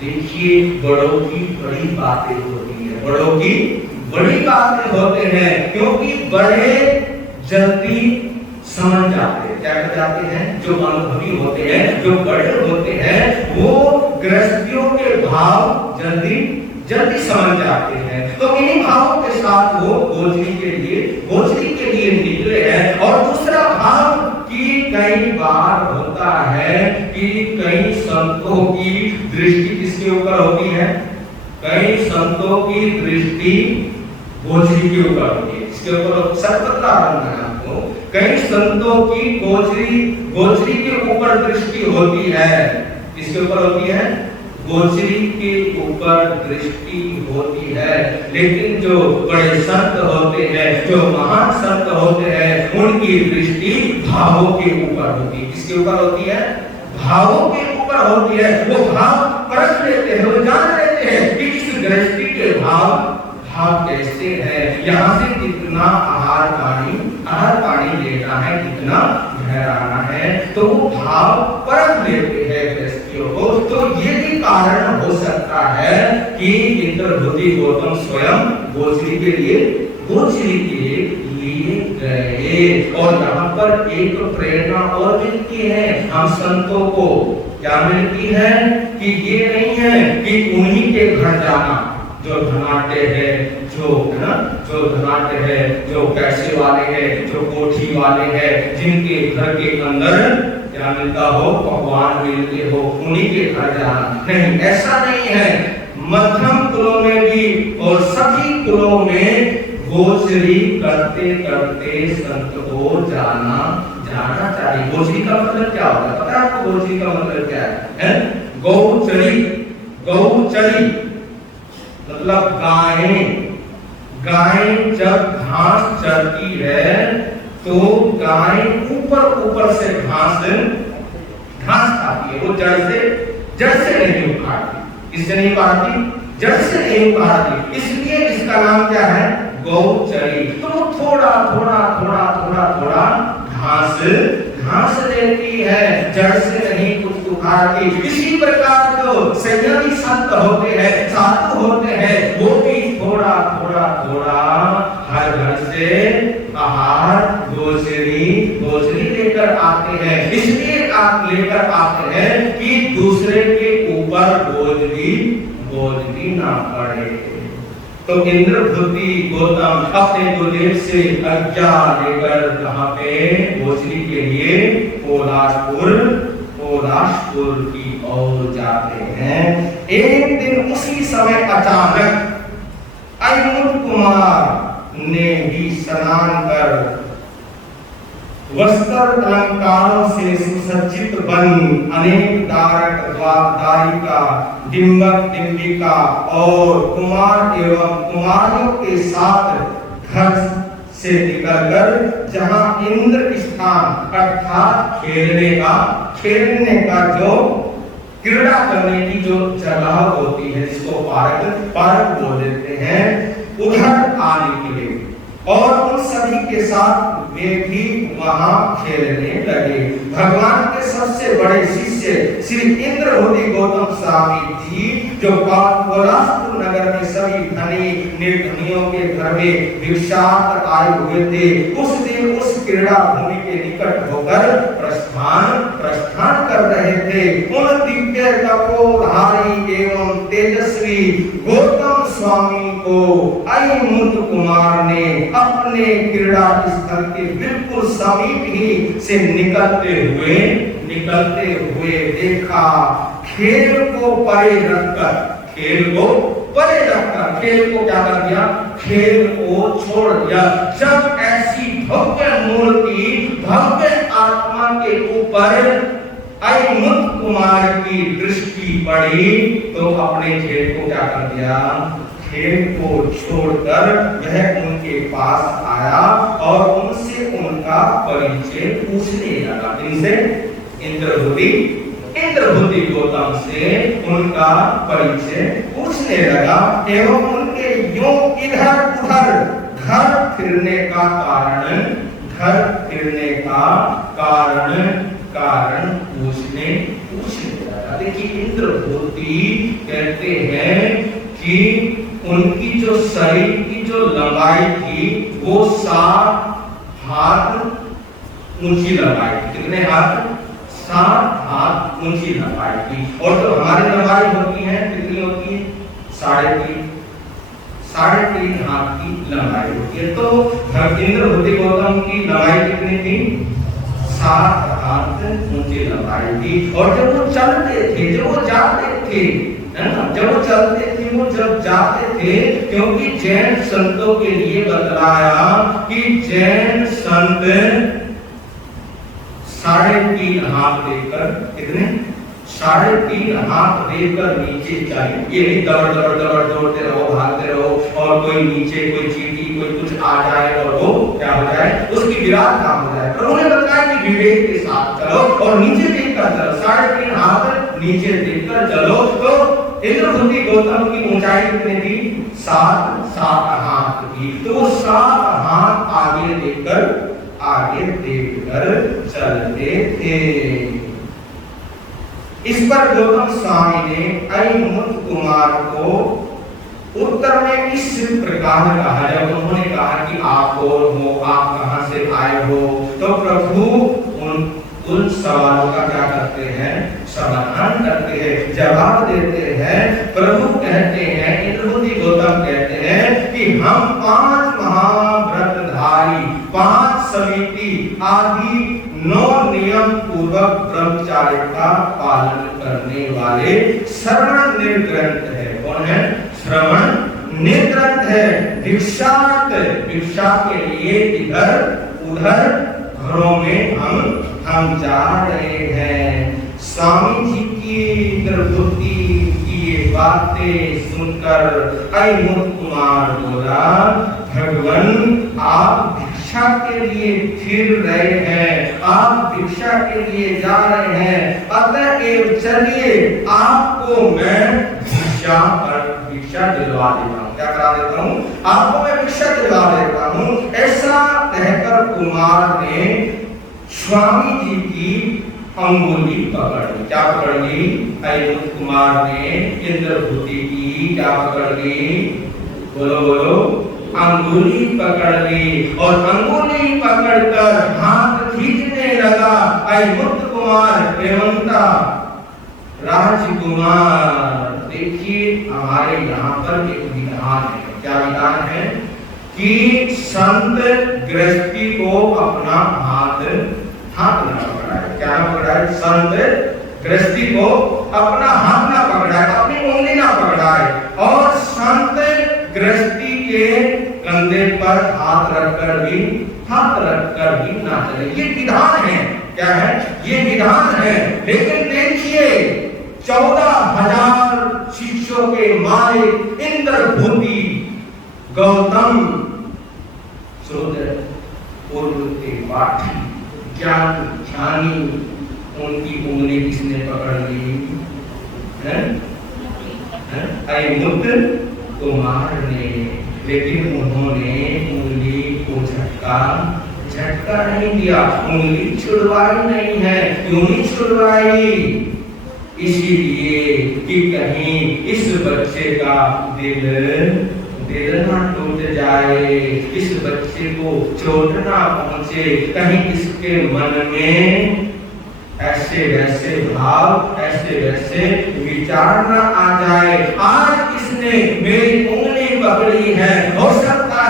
देखिए बड़ों की बड़ी बातें होती है, बड़ों की बड़ी बातें होते हैं, क्योंकि बड़े जल्दी समझ जाते हैं। क्या कर जाते हैं? जो अनुभवी होते हैं, जो बड़े होते हैं, वो गृहस्थियों के भाव जल्दी समझ जाते हैं। तो इन्हीं भावों के साथ वो गोचरी के लिए निकले हैं। और दूसरा भाव कि कई बार होता है कि कई संतों की दृष्टि किसके ऊपर होती है? कई संतों की दृष्टि गोचरी के ऊपर होती है। इसके ऊपर सब बता रहा हूं आपको। कई संतों की गोचरी के ऊपर दृष्टि होती है। किसके ऊपर होती है? गोचरी के ऊपर दृष्टि होती है। लेकिन जो बड़े संत होते हैं, जो महान संत होते हैं, उनकी दृष्टि भावों के ऊपर होती है। किसके ऊपर होती है? भावों के ऊपर होती है। वो भाव परख लेते हैं, वो जान लेते हैं कि इस गृहस्थी के भाव कैसे है, यहाँ से कितना आहार पानी लेना है, कितना ठहराना है, तो वो भाव परख लेते हैं गृहस्थियों को। तो ये भी कारण हो सकता है कि इंद्रभूति गौतम स्वयं गोचरी के लिए गए। और यहाँ पर एक प्रेरणा और मिलती है हम संतों को। क्या मिलती है? कि ये नहीं है कि उन्हीं के घर जाना, जो धनाटे है, जो धनाटे है, जो पैसे वाले हैं, जो कोठी वाले हैं, जिनके घर के अंदर क्या मिलता हो, पकवान मिलते हो, उन्हीं के घर जाना। नहीं, ऐसा नहीं है। मध्यम कुलों में भी और सभी कुलों में गोचरी करते करते संत को जाना चाहिए। गोचरी का मतलब क्या होता है? पता है आपको गोचरी का मतलब क्या है? गौचरी मतलब गाय जब घास चरती है तो गाय ऊपर से घास खाती है। वो जड़ से नहीं उखाड़ती। किससे नहीं उखाड़ती? जड़ से नहीं उखाड़ती। इसलिए इसका नाम क्या है? गौचरी। तो वो थोड़ा घास लेती है, जड़ से नहीं कुछ उखाड़ती। इसी प्रकार जो संयमी संत होते हैं, साधु होते हैं, वो भी थोड़ा हर घर से आहार गोचरी लेकर आते हैं। इसलिए आप लेकर आते हैं कि दूसरे के ऊपर बोझ भी ना पड़े। तो इंद्रभूति गौतम अपने गुरुदेव से आज्ञा लेकर कहां पे? गोचरी के लिए पोलाशपुर की ओर जाते हैं। एक दिन उसी समय अचानक अयमुत कुमार ने भी स्नान कर वस्त्र अलंकारों से सुसज्जित बन अनेक दारिका डिंबिका और कुमार एवं कुमारियों के साथ घर से निकलकर जहां इंद्र स्थान अर्थात खेलने का जो क्रीड़ा करने की जो जगह होती है, जिसको पार्क बोल देते हैं, उधर आने के लिए और उन सभी के साथ वे भी वहां खेलने लगे। भगवान के सबसे बड़े शिष्य श्री इंद्रभूति गौतम स्वामी जी, जो कोल्हापुर नगर में सभी धनी निर्धनियों के घर में भिक्षार्थ आए हुए थे, उस दिन उस क्रीड़ा भूमि के निकट होकर प्रस्थान कर रहे थे। उन दिव्य तपोधारी एवं तेजस्वी गौतम स्वामी को अयमुत कुमार ने अपने क्रीड़ा स्थल के बिल्कुल समीप ही से निकलते हुए देखा। खेल को परे रखकर खेल को क्या कर दिया? खेल को छोड़ दिया। जब ऐसी भव्य मूर्ति, भव्य आत्मा के ऊपर अयमुत कुमार की दृष्टि पड़ी तो अपने खेल को क्या कर दिया? खेल को छोड़कर वह उनके पास आया और उनसे उनका परिचय पूछने लगा। इनसे इंद्रभूति गौतम से उनका परिचय पूछने लगा एवं उनके यूं इधर उधर घर फिरने का कारण पूछने लगा। देखिए, इंद्रभूति कहते हैं कि उनकी जो शरीर की जो लंबाई थी वो 7 हाथ ऊंची लंबाई की। कितने हाथ? 7 हाथ ऊंची लंबाई की। और जो हमारी लंबाई होती है कितनी होती है? 3.5 हाथ की लंबाई होती है। तो इंद्रभूति गौतम की लंबाई कितनी थी? 7 हाथ ऊंची लंबाई थी। और जब वो चलते थे, जब वो जाते थे, है ना, जब वो चलते थे, वो जब जाते थे, क्योंकि जैन संतों के लिए बतलाया कि जैन संत 3.5 हाथ देकर, कितने? 3.5 हाथ देकर नीचे चले। ये नहीं दौड़ दौड़ते रहो, भागते रहो, और कोई नीचे कोई चींटी कोई कुछ आ जाए और वो क्या हो जाए, उसकी विराट काम हो जाए। पर उन्होंने बताया कि विवेक के साथ चलो और नीचे देखकर चलो। 3.5 हाथ नीचे देखकर चलो। तो इंद्रभूति गौतम की ऊंचाई कितनी थी? 7 हाथ थी। तो वो 7 हाथ आगे देखकर चलते थे। इस पर गौतम स्वामी ने अयमुक्त कुमार को उत्तर में इस प्रकार कहा, जब उन्होंने कहा कि आप कौन हो, आप कहां से आए हो, तो प्रभु उन सवालों का क्या करते हैं? समाधान करते हैं, जवाब देते हैं। प्रभु कहते हैं, इंद्रभूति गौतम कहते हैं कि हम 5 महाव्रतधारी, 5 समिति आदि 9 नियम पूर्वक ब्रह्मचार्य का पालन करने वाले श्रवण निर्ग्रंथ है। कौन है? श्रवण निर्ग्रंथ है। भिक्षा के लिए इधर उधर घरों में हम जा रहे हैं। स्वामी जी की इंद्रभूति की ये बातें सुनकर अयमुक्त कुमार बोला, भगवान आप भिक्षा के लिए फिर रहे हैं, आप भिक्षा के लिए जा रहे हैं, अतएव चलिए आपको मैं भिक्षा दिलवा देता हूँ। क्या करा देता हूँ? आपको मैं भिक्षा दिलवा देता हूँ। ऐसा कहकर कुमार ने स्वामी जी की अंगुली पकड़ ली। क्या पकड़ ली? अयमुक्त कुमार ने इंद्रभूति की क्या पकड़ ली? बोलो बोलो, अंगुली पकड़ ली। और अंगुली पकड़कर हाथ खींचने लगा अयमुक्त कुमार एवंता राजकुमार। देखिए हमारे यहाँ पर एक विधान है। क्या विधान है? कि संत गृहस्थी को अपना हाथ ना पकड़ाए। क्या ना पकड़ाए? संत गृहस्थी को अपना हाथ ना पकड़ाए, अपनी उंगली ना पकड़ाए, और संत गृहस्थी के कंधे पर हाथ रखकर भी ना चले। ये विधान है। क्या है? ये विधान है। लेकिन देखिए 14,000 शिष्यों के मालिक इंद्रभूति गौतम पूर्व के पाठी ज्ञानी, उनकी उंगली किसने पकड़ ली? अयमुक्त कुमार ने। लेकिन उन्होंने उंगली को झटका नहीं दिया, उंगली छुड़वाई नहीं है। क्यों नहीं छुड़वाई? इसीलिए कि कहीं इस बच्चे का दिल ना टूट जाए, इस बच्चे को चोट ना पहुंचे, कहीं इसके मन में ऐसे वैसे भाव, ऐसे वैसे विचार ना आ जाए। आज इसने मेरी उंगली पकड़ी है, हो सकता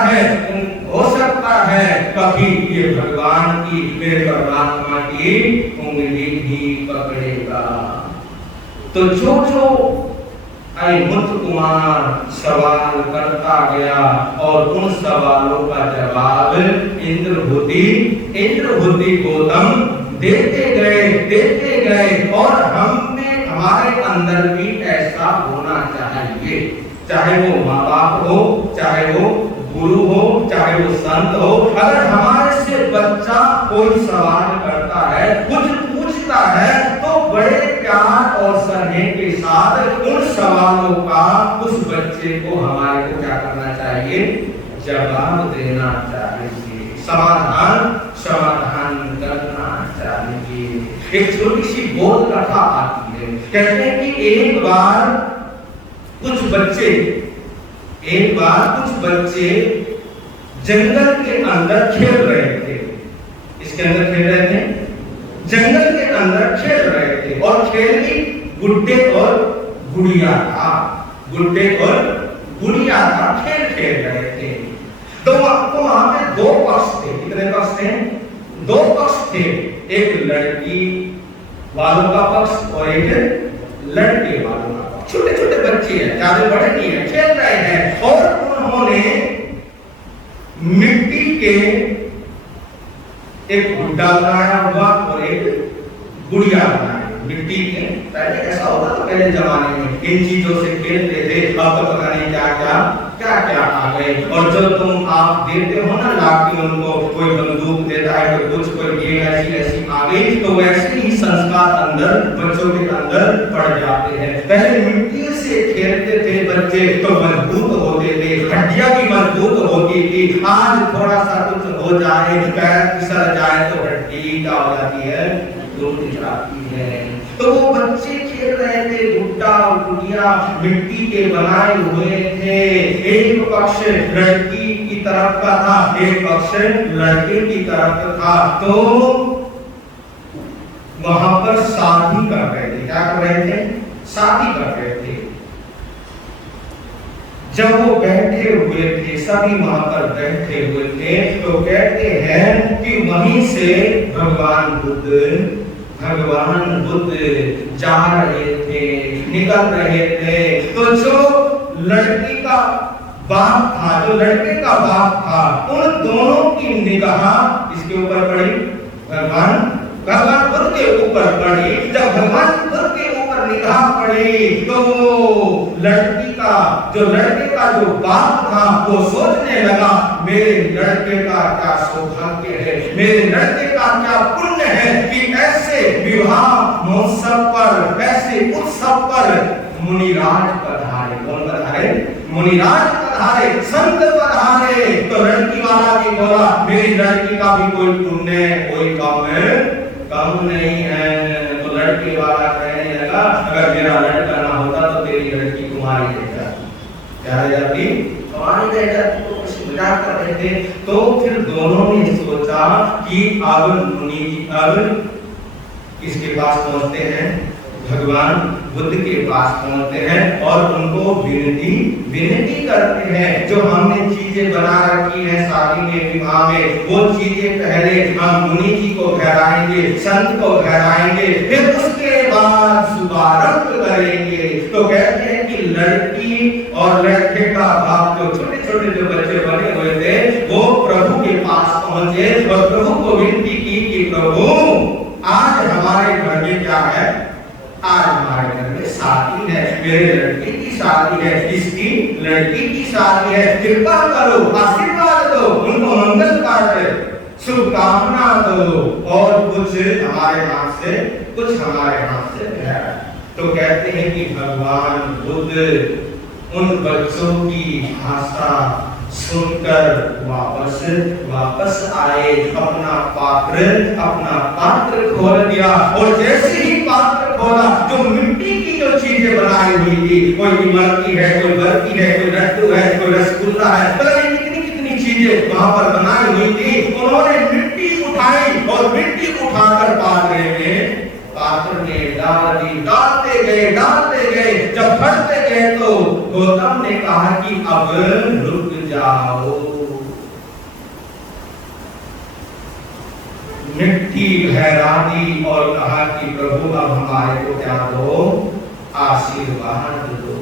है कभी ये भगवान की, मेरे परमात्मा की उंगली भी पकड़ेगा। तो जो अयमुक्त कुमार सवाल करता गया और उन सवालों का जवाब इंद्रभूति गौतम देते गए। और हमारे अंदर भी ऐसा होना चाहिए। चाहे वो माँ बाप हो, चाहे वो गुरु हो, चाहे वो संत हो, अगर हमारे से बच्चा कोई सवाल करता है, कुछ पूछता है, तो बड़े प्यार और स्नेह के साथ उन सवालों का उस बच्चे को हमारे को क्या करना चाहिए? जवाब देना चाहिए, समाधान करना चाहिए। एक छोटी सी बोध कथा आती है। कहते हैं कि एक बार कुछ बच्चे जंगल के अंदर खेल रहे थे। इसके अंदर खेल रहे थे, जंगल के अंदर खेल रहे थे और खेल भी गुड्डे और गुड़िया था, गुड्डे और गुड़िया का खेल खेल रहे थे। तो वहां पे दो पक्ष थे। कितने पक्ष थे? दो पक्ष थे, एक लड़की वालों का पक्ष और एक लड़के वालों का पक्ष। छोटे छोटे बच्चे हैं, ज्यादा बड़े नहीं है, खेल रहे हैं और उन्होंने मिट्टी के एक गुड्डा बनाया हुआ और एक गुड़िया बनाया मिट्टी के। पहले ऐसा होता था, पहले जमाने में इन चीजों से खेलते थे। अब तो पता नहीं क्या क्या आ गए। और जो तुम आप देते हो ना लाके उनको, कोई बंदूक देता है, कोई कुछ, कोई गेम ऐसी आ गई, तो वैसे ही संस्कार अंदर बच्चों के अंदर पड़ जाते हैं। पहले मिट्टी से खेलते थे बच्चे तो मजबूत होते थे, हड्डियां भी मजबूत होती थी। आज थोड़ा सा कुछ हो जाए, पैर फिसल जाए तो हड्डी क्या हो जाती है, टूट जाती है। तो वो बच्चे खेल रहे थे, गुड्डा गुड़िया मिट्टी के बनाए हुए थे। एक पक्ष लड़की की तरफ का था, एक पक्ष लड़के की तरफ का था। तो वहां पर शादी कर रहे थे। क्या कर रहे थे? शादी कर रहे थे। जब वो बैठे हुए थे, सभी वहां पर बैठे हुए थे, तो कहते हैं कि वहीं से भगवान बुद्ध जा रहे थे, निकल रहे थे। तो जो लड़की का बाप था, जो लड़के का बाप था, उन दोनों की निगाह इसके ऊपर पड़ी, भगवान बुद्ध के ऊपर पड़ी। जब भगवान बुद्ध के ऊपर निगाह पड़ी तो लड़के का जो बाप था वो सोचने लगा, मेरे लड़के का क्या सौभाग्य है, मेरे लड़के का क्या पुण्य है कि ऐसे विवाह महोत्सव पर, ऐसे उत्सव पर मुनिराज पधारे। कौन पधारे? मुनिराज पधारे, संत पधारे। तो लड़की वाला भी बोला, मेरी लड़की का भी कोई पुण्य, कोई कम नहीं है। तो लड़के वाला कहने लगा, अगर मेरा लड़का ना होता तो तेरी लड़की तुम्हारी रह जाती, क्या रह जाती? तुम्हारी रह जाती। तो कुछ मजाक कर रहे थे। तो फिर दोनों ने सोचा कि अब किसके पास पहुंचते हैं? भगवान बुद्ध के पास पहुंचते हैं और उनको विनती करते हैं। जो हमने चीजें बना रखी हैं शादी में, विवाह में, वो चीजें पहले हम मुनि जी को ठहराएंगे, संत को ठहराएंगे, फिर उसके बाद शुभारंभ करेंगे। तो कहते हैं कि लड़की और लड़के का बाप, जो छोटे छोटे जो बच्चे बने हुए थे, वो प्रभु के पास पहुंचे और प्रभु को विनती की कि प्रभु आज हमारे घर में क्या है? आज हमारे घर में शादी है, मेरे लड़के की शादी है, इसकी लड़की की शादी है, कृपा करो, आशीर्वाद दो, उनको मंगल कार्य, शुभकामना दो और कुछ हमारे हाथ से है। तो कहते हैं कि भगवान बुद्ध उन बच्चों की भाषा सुनकर वापस आए, अपना पात्र खोल दिया। और जैसे ही पात्र खोला, जो मिट्टी की जो चीजें बनाई हुई थी, कोई इमरती है, कोई बर्फी है, कोई लड्डू है, कोई रसगुल्ला है, पता नहीं कितनी चीजें वहां पर बनाई हुई थी, उन्होंने मिट्टी उठाई और मिट्टी उठाकर पात्र में डाल दी। डालते गए, जब भरते गए तो गौतम ने कहा कि अब रुक जाओ। मिट्टी ठहरा दी और कहा कि प्रभु अब हमारे को क्या दो? आशीर्वाद दो।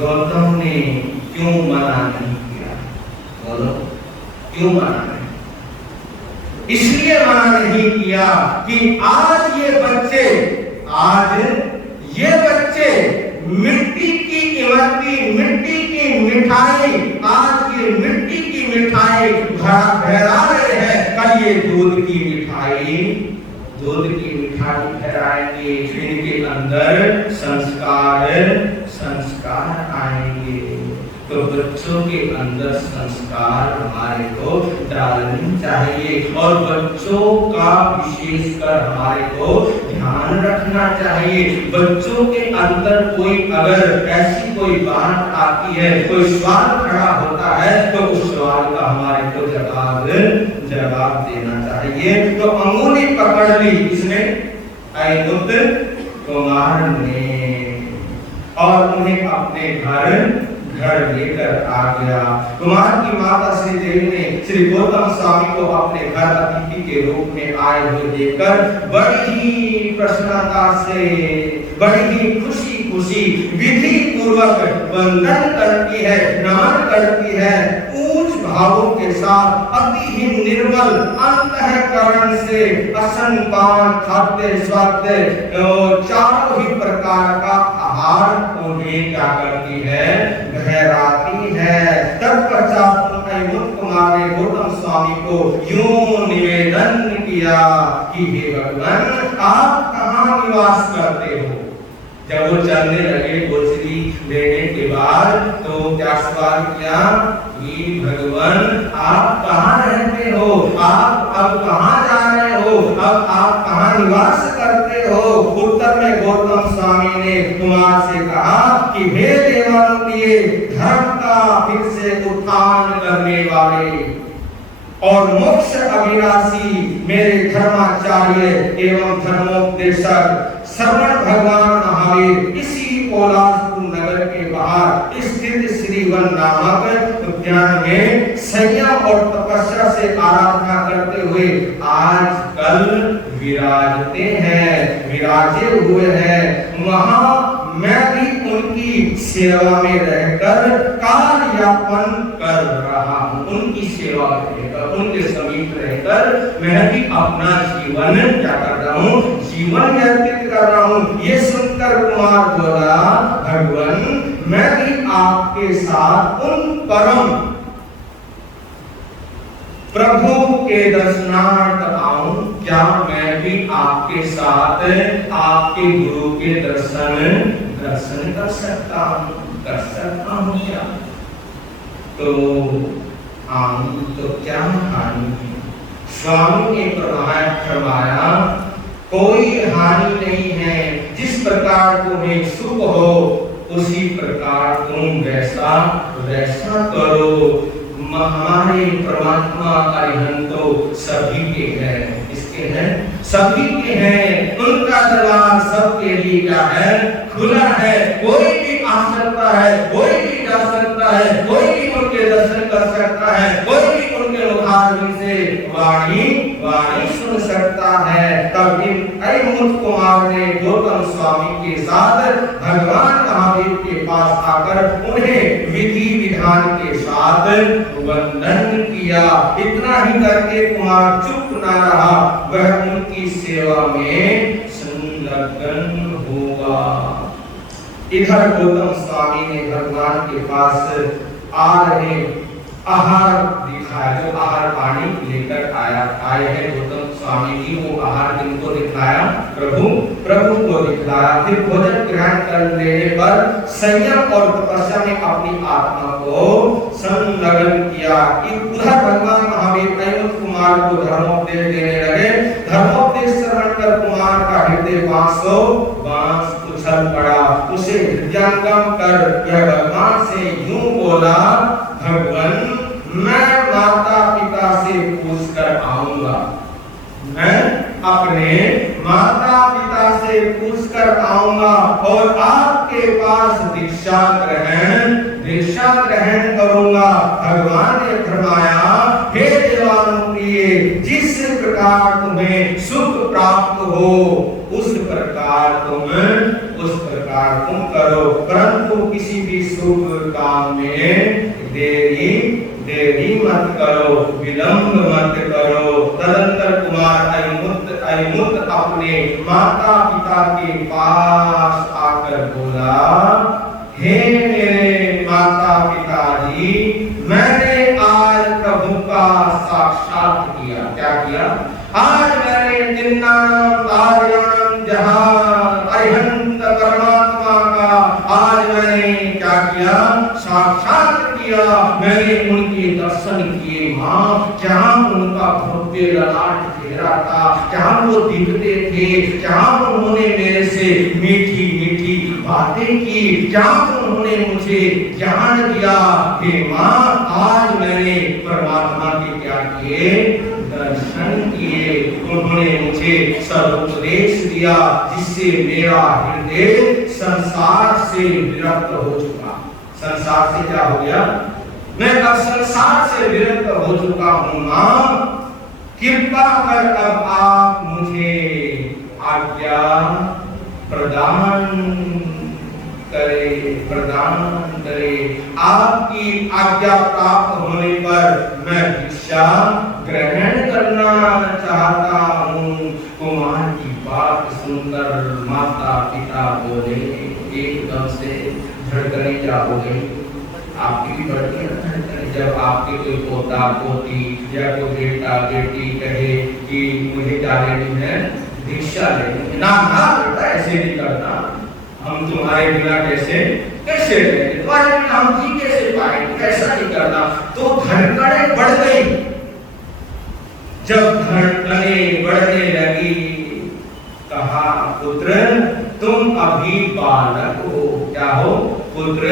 गौतम ने क्यों मना नहीं किया? बोलो, क्यों मना नहीं? इसलिए मना नहीं किया कि आज ये बच्चे मिट्टी की इमरती, मिट्टी की मिठाई, आज ये मिट्टी की मिठाई ठहरा रहे हैं, कल ये दूध की मिठाई ठहराएंगे। इनके अंदर संस्कार आएंगे। तो बच्चों के अंदर संस्कार हमारे को डालने चाहिए और बच्चों का विशेषकर हमारे को ध्यान रखना चाहिए। बच्चों के अंदर कोई अगर ऐसी कोई बात आती है, कोई सवाल खड़ा होता है, तो उस सवाल का हमारे को जवाब देना चाहिए। तो अंगुली पकड़ ली इसने अयमुत कुमार ने और उन्हें अपने घर लेकर आ गया। कुमार की माता श्री देवी ने श्री गौतम स्वामी को अपने घर अतिथि के रूप में आए हुए देखकर बड़ी ही प्रसन्नता से, बड़ी ही खुशी विधि पूर्वक वंदन करती है, नमन करती है, ऊंच भावों के साथ अति ही निर्मल अंतःकरण से असन पान खाते स्वाते चारों ही प्रकार का आहार उन्हें क्या करती है, ठहराती है। तत्पश्चात अयमुत कुमार ने गौतम स्वामी को यूं निवेदन किया कि हे भगवान, आप कहाँ निवास करते हो? जब वो चलने लगे गोचरी लेने के बाद, तो क्या सवाल किया कि भगवान आप कहाँ रहते हो, आप अब कहाँ जा रहे हो, अब आप कहाँ निवास करते हो? उत्तर में गौतम स्वामी ने कुमार से कहा कि हे देवानुप्रिय, धर्म का फिर से उत्थान करने वाले और मोक्ष अभिलाषी मेरे धर्माचार्य एवं धर्मोपदेशक श्रवण भगवान महावीर इसी कोलासपुर नगर के बाहर स्थित श्रीवन नामक उद्यान में संयम और तपस्या से आराधना करते हुए आजकल विराजे हुए हैं। वहां मैं भी उनकी सेवा में रहकर काल यापन कर रहा हूँ। उनकी सेवा रहकर, उनके समीप रहकर मैं भी अपना जीवन क्या कर रहा हूँ, जीवन व्यतीत कर रहा हूँ। ये सुनकर कुमार बोला, भगवान मैं भी आपके साथ उन परम प्रभु के दर्शनार्थ आऊं, क्या मैं भी आपके साथ आपके गुरु के दर्शन कर सकता हूं क्या? तो आऊं तो क्या हानि है? स्वामी ने फरमाया कोई हानि नहीं है। जिस प्रकार तुम्हें सुख हो उसी प्रकार तुम वैसा करो। हमारे परमात्मा अरिहंतो सभी के हैं, इसके हैं, सभी के हैं। उनका दरबार सबके लिए क्या है, खुला है। कोई भी आ सकता है, कोई भी जा सकता है, कोई भी उनके दर्शन कर सकता है, कोई भी उनके मुखारबिन से वाणी सुन सकता है। तब अयमुत कुमार ने गौतम स्वामी के साथ भगवान महावीर के पास आकर उन्हें विधि विधान के साथ वंदन किया। इतना ही करके कुमार चुप न रहा, वह उनकी सेवा में संलग्न हुआ। इधर गौतम स्वामी ने भगवान के पास आ रहे आहार दिखाया, जो आहार पानी लेकर आए हैं गौतम स्वामी जी, वो आहार किनको दिखाया, प्रभु को दिखलाया। फिर भोजन ग्रहण कर लेने पर संयम और तपस्या में अपनी आत्मा को संलग्न किया। उधर भगवान महावीर अयमुत कुमार को धर्मोपदेश देने लगे। धर्मोपदेश श्रवण कर कुमार का हृदय बांस उछल पड़ा। उसे हृदयंगम कर यह भगवान से यूं बोला, भगवान मैं माता पिता से पूछ कर आऊंगा, मैं अपने माता पिता से पूछ कर आऊंगा और आपके पास दीक्षा ग्रहण करूंगा। भगवान ने फरमाया, हे देवानुप्रिय, जिस प्रकार तुम्हें सुख प्राप्त हो उस प्रकार तुम करो, परंतु किसी भी शुभ काम में देरी मत करो, विलंब मत करो। तदंतर कुमार अयमुत अपने माता पिता के पास आकर बोला, हे मेरे माता पिताजी, मैंने आज प्रभु का साक्षात किया। क्या किया? आज मैंने अरिहंत परमात्मा का आज मैंने क्या किया? साक्षात किया, मैंने उनके दर्शन किए माँ। क्या उनका भव्य ललाट चेहरा था, क्या वो दिखते थे, क्या उन्होंने मेरे से मीठी मीठी बातें की, क्या उन्होंने मुझे ज्ञान दिया। हे माँ, आज मैंने परमात्मा के क्या किए, दर्शन किए। उन्होंने मुझे सर्वोपदेश दिया, जिससे मेरा हृदय संसार से विरक्त हो चुका। संसार से क्या हो गया, मैं अब संसार से विरक्त हो चुका हूँ माँ। कृपा कर अब आप मुझे आज्ञा प्रदान करे। आपकी आज्ञा प्राप्त होने पर मैं भिक्षा ग्रहण करना चाहता हूँ। कुमार की बात सुनकर माता पिता बोले, एकदम से धड़कने क्या हो गई, आपकी भी बढ़ती है धड़कने जब आपके कोई पोता पोती या कोई बेटा बेटी कहे कि मुझे क्या लेनी है, भिक्षा लेनी है। ना ना बेटा, ऐसे नहीं करना, हम तुम्हारे बिना कैसे रहेंगे, तुम्हारे बिना हम जी कैसे पाएंगे, ऐसा नहीं करना। तो धड़कने बढ़ गई। जब धड़कने बढ़ने लगी, कहा पुत्र तुम अभी बालक हो। क्या हो पुत्र,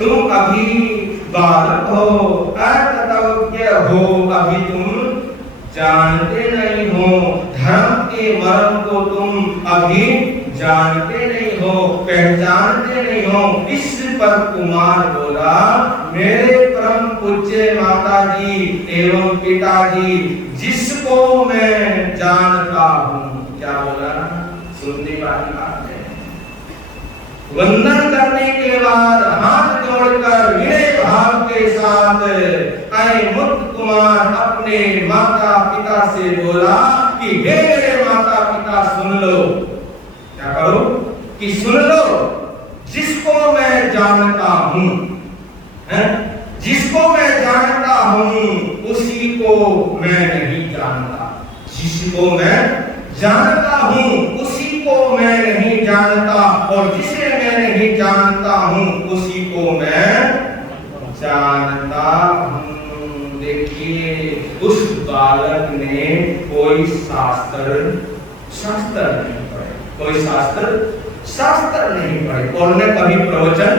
तुम अभी बालक हो, अततज्ञ हो, अभी तुम जानते नहीं हो, धर्म के मर्म को तुम अभी जानते नहीं हो, पहचानते नहीं हो। इस पर कुमार बोला, मेरे परम पूज्य माता जी एवं पिताजी, जिसको मैं जानता हूँ। क्या बोला, सुनने वाली बात है। वंदन करने के बाद हाथ जोड़कर विनय भाव के साथ मुक्त कुमार अपने माता पिता से बोला कि हे मेरे माता पिता, सुन लो। क्या करो कि सुन लो, जिसको मैं जानता हूँ, जिसको मैं जानता हूँ उसी को मैं नहीं जानता। जिसको मैं जानता हूँ उसी को मैं नहीं जानता, और जिसे मैं नहीं जानता हूँ उसी को मैं जानता हूँ। देखिए, उस बालक ने कोई शास्त्र नहीं पढ़े, कोई शास्त्र नहीं पढ़े, और न कभी प्रवचन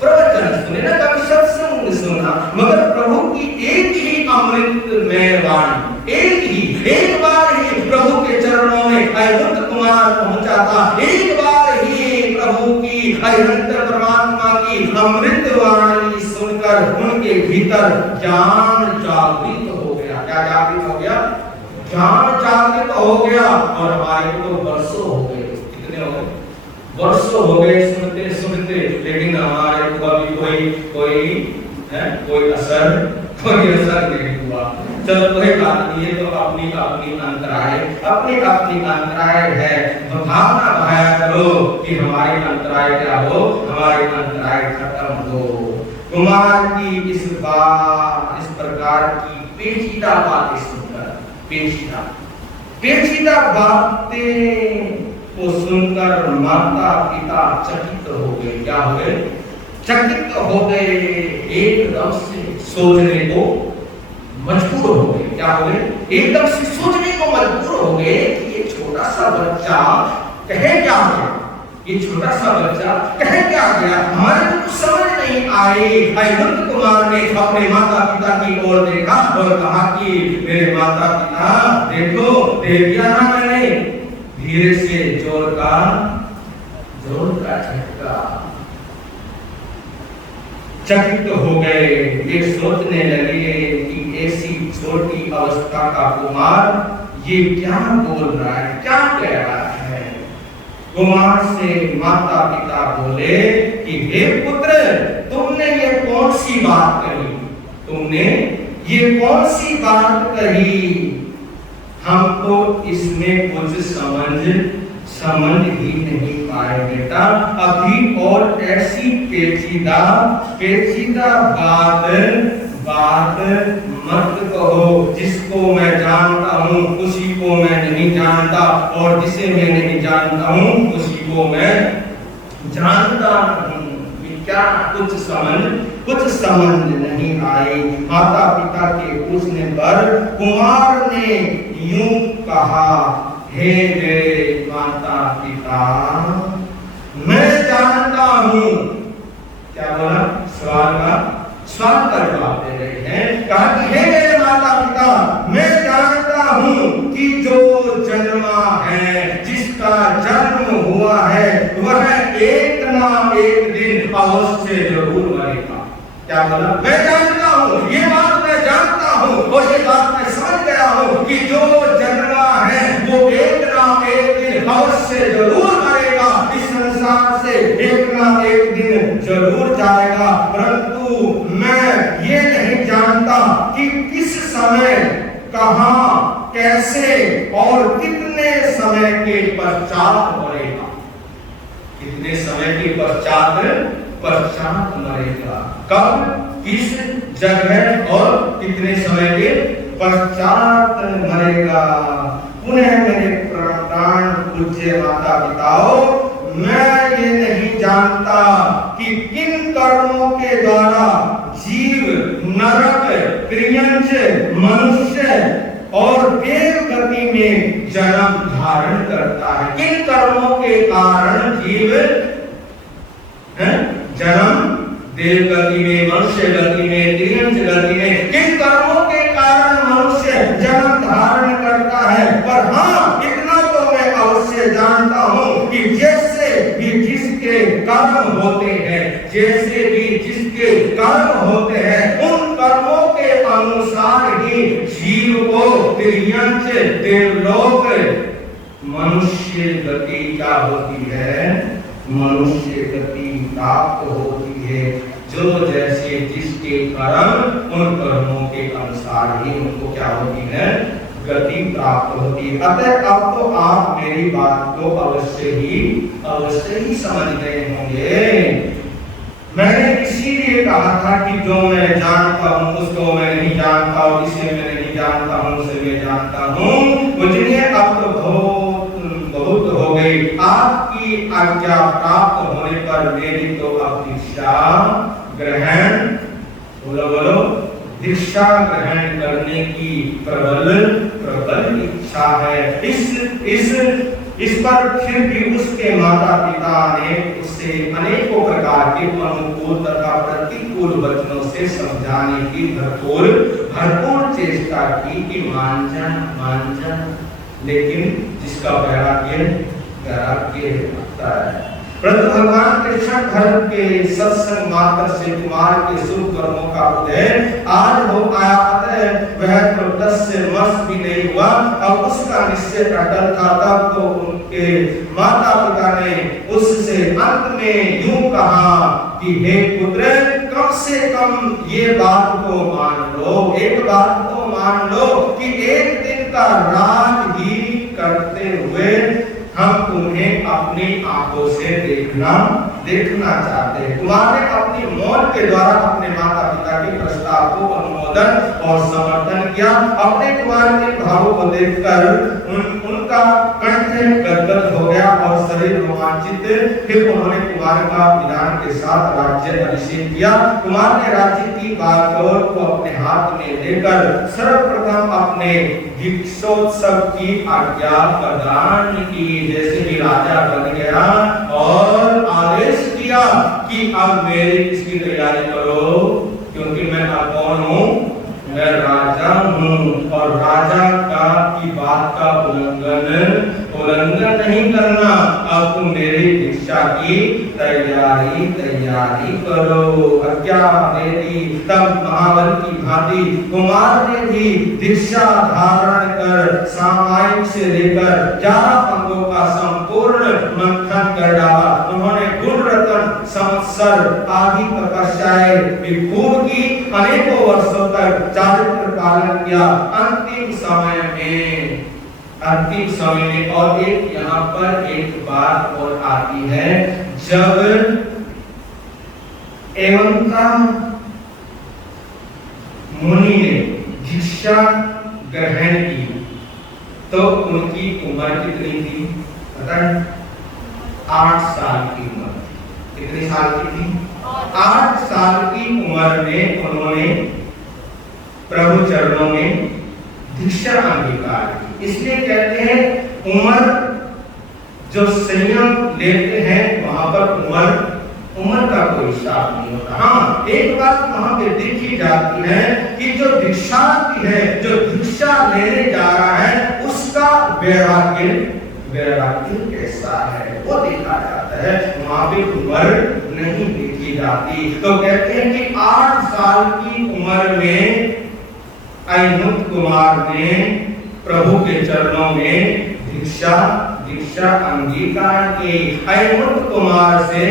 सुने, न कभी सत्संग सुना, मगर प्रभु की एक ही अमृतमय वाणी, एक बार ही प्रभु के चरणों में अनंत कुमार पहुंचा था। एक बार ही प्रभु की अनंत परमात्मा की अमृत वाणी सुनकर उनके भीतर ज्ञान जागृत हो गया। क्या जागृत हो गया, ज्ञान जागृत हो गया। और हमारे तो वर्षों हो गए, कितने हो गए, वर्षों हो गए सुनते सुनते, लेकिन हमारे को अभी कोई असर नहीं हुआ। चलो कोई बात नहीं है, तो अपनी अंतराय है। तो भावना भाया करो कि हमारे अंतराय क्या हो, हमारे अंतराय खत्म हो। कुमार की इस प्रकार की पेचीदा बातें सुनकर, पेचीदा बातें को सुनकर माता पिता चकित हो गए। क्या हो गए, चकित हो गए, एकदम से सोचने को मजबूर हो गए। क्या हो गए, एकदम से सोचने को मजबूर हो गए कि ये छोटा सा बच्चा कहे क्या गया, ये छोटा सा बच्चा कहे क्या गया, हमारे को कुछ समझ नहीं आई। अनंत कुमार ने अपने माता पिता की ओर देखा और कहा कि मेरे माता पिता देखो, देख दिया ना मैंने, धीरे से जोर का झटका। चकित हो गए, ये सोचने लगे कि ऐसी छोटी अवस्था का कुमार ये क्या बोल रहा है, क्या कह रहा है। कुमार से माता पिता बोले कि हे पुत्र, तुमने ये कौन सी बात कही, तुमने ये कौन सी बात कही, हम तो इसमें कुछ समझ ही नहीं पाए बेटा। अभी और ऐसी पेचीदा बात मत कहो। जिसको मैं जानता हूँ उसी को मैं नहीं जानता, और जिसे मैं नहीं जानता हूँ उसी को मैं जानता हूँ। क्या कुछ समझ नहीं आई। माता पिता के पूछने पर कुमार ने यूं कहा, हे मेरे माता पिता, मैं जानता हूं। क्या बोला? सवाल का जवाब दे रहे हैं। कहा कि हे मेरे माता पिता, मैं जानता हूं कि जो जन्मा है, जिसका जन्म हुआ है, वह एक ना एक दिन अवश्य जरूर मरेगा। क्या बोला? मैं जानता हूं, ये बात मैं जानता हूं और ये बात मैं समझ गया हूं कि जो जन्मा है वो एक ना एक दिन अवश्य जरूर मरेगा, इस संसार से एक ना एक दिन जरूर जाएगा। परंतु मैं ये नहीं जानता कि किस समय, कहां, कैसे और कितने समय के पश्चात मरेगा। कितने समय के पश्चात मरेगा, कब, किस जगह और कितने समय के पश्चात मरेगा। पुनः मेरे प्राण पूज्य माता पिताओं, मैं ये नहीं जानता कि किन कर्मों के द्वारा जीव नरक, त्रियंच, मनुष्य और देव गति में जन्म धारण करता है। किन कर्मों के कारण जीव जन्म देव गति में, मनुष्य गति में, त्रियंच गति में, किन कर्मों के कारण मनुष्य जन्म धारण करता है। पर हाँ, इतना तो मैं अवश्य जानता हूं कि जैसे भी जिसके कर्म होते हैं, जैसे भी जिसके कर्म होते हैं, उन कर्मों के अनुसार ही जीव को त्रियंच, देवलोक, मनुष्य गति क्या होती है, मनुष्य गति प्राप्त होती है। जो जैसे जिसके कर्म, उन कर्मों के अनुसार ही उनको क्या होती है, गति प्राप्त होती है। अतः अब तो आप मेरी बात को अवश्य ही समझ गए होंगे। मैंने इसीलिए कहा था कि जो मैं जानता हूं उसको मैं नहीं जानता और इसे मैं नहीं जानता हूं उसे मैं जानता हूं। मुझे अब तो बहुत हो गई। आपकी आज्ञा प्राप्त होने पर मेरी तो अब दीक्षा ग्रहण, बोलो दीक्षा ग्रहण करने की प्रबल इच्छा है। इस पर फिर भी उसके माता पिता ने उससे अनेकों प्रकार के अनुकूल तथा प्रतिकूल वचनों से समझाने की भरपूर चेष्टा की कि मान जा, लेकिन जिसका वैराग्य होता है। परंतु भगवान कृष्ण धर्म के सत्संग मात्र से कुमार के शुभ कर्मों का उदय आज हो आया। अतः वह तो 10 वर्ष भी नहीं हुआ, अब उसका निश्चय अटल था। तब तो उनके माता पिता ने उससे अंत में यूं कहा कि हे पुत्र, कम से कम ये बात को मान लो, एक बात को मान लो कि एक दिन का राज ही करते हुए हम तुम्हें अपनी आंखों से देखना चाहते हैं। कुमार ने अपनी मौत के द्वारा अपने माता पिता के प्रस्ताव को अनुमोदन और समर्थन किया। अपने कुमार के भावों को देखकर उनका कंठ गदगद हो गया और शरीर रोमांचित। फिर उन्होंने कुमार का विधान के साथ राज्य अभिषेक किया। कुमार ने राज्य की बागडोर को अपने हाथ में लेकर सर्वप्रथम अपने दीक्षोत्सव की आज्ञा प्रदान की। जैसे ही राजा बन गया और आदेश किया कि अब मेरी इसकी तैयारी करो, क्योंकि मैं अब कौन हूँ, मैं राजा हूँ और राजा की बात का उल्लंघन नहीं करना। अब तुम मेरी दीक्षा की तैयारी करो। आज्ञा दे दी। तब महाबल की भांति कुमार ने भी दीक्षा धारण कर सामायिक से लेकर 11 अंगों का संपूर्ण मंथन कर डाला। उन्होंने गुण रतन संवत्सर आदि तपस्याएं विभूर की, अनेकों वर्षों तक चारित्र पालन किया। अंतिम समय में और एक यहाँ पर एक बात और आती है, जब एवंता मुनि ने दीक्षा ग्रहण की तो उनकी उम्र कितनी थी पता है? 8 साल की उम्र। कितने साल की थी? 8 साल की उम्र में उन्होंने प्रभु चरणों में दीक्षा अंगीकार की। इसलिए कहते हैं उम्र जो संयम लेते हैं वहां पर उम्र का कोई हिसाब नहीं होता। हाँ, एक बात वहां पे देखी जाती है कि जो दीक्षार्थी है, जो दीक्षा लेने जा रहा है, उसका वैराग्य कैसा है वो देखा जाता है, वहां पे उम्र नहीं देखी जाती। तो कहते हैं कि 8 साल की उम्र में अयमुक्त कुमार ने प्रभु के चरणों में दीक्षा अंगीकार की। अयमुक्त कुमार से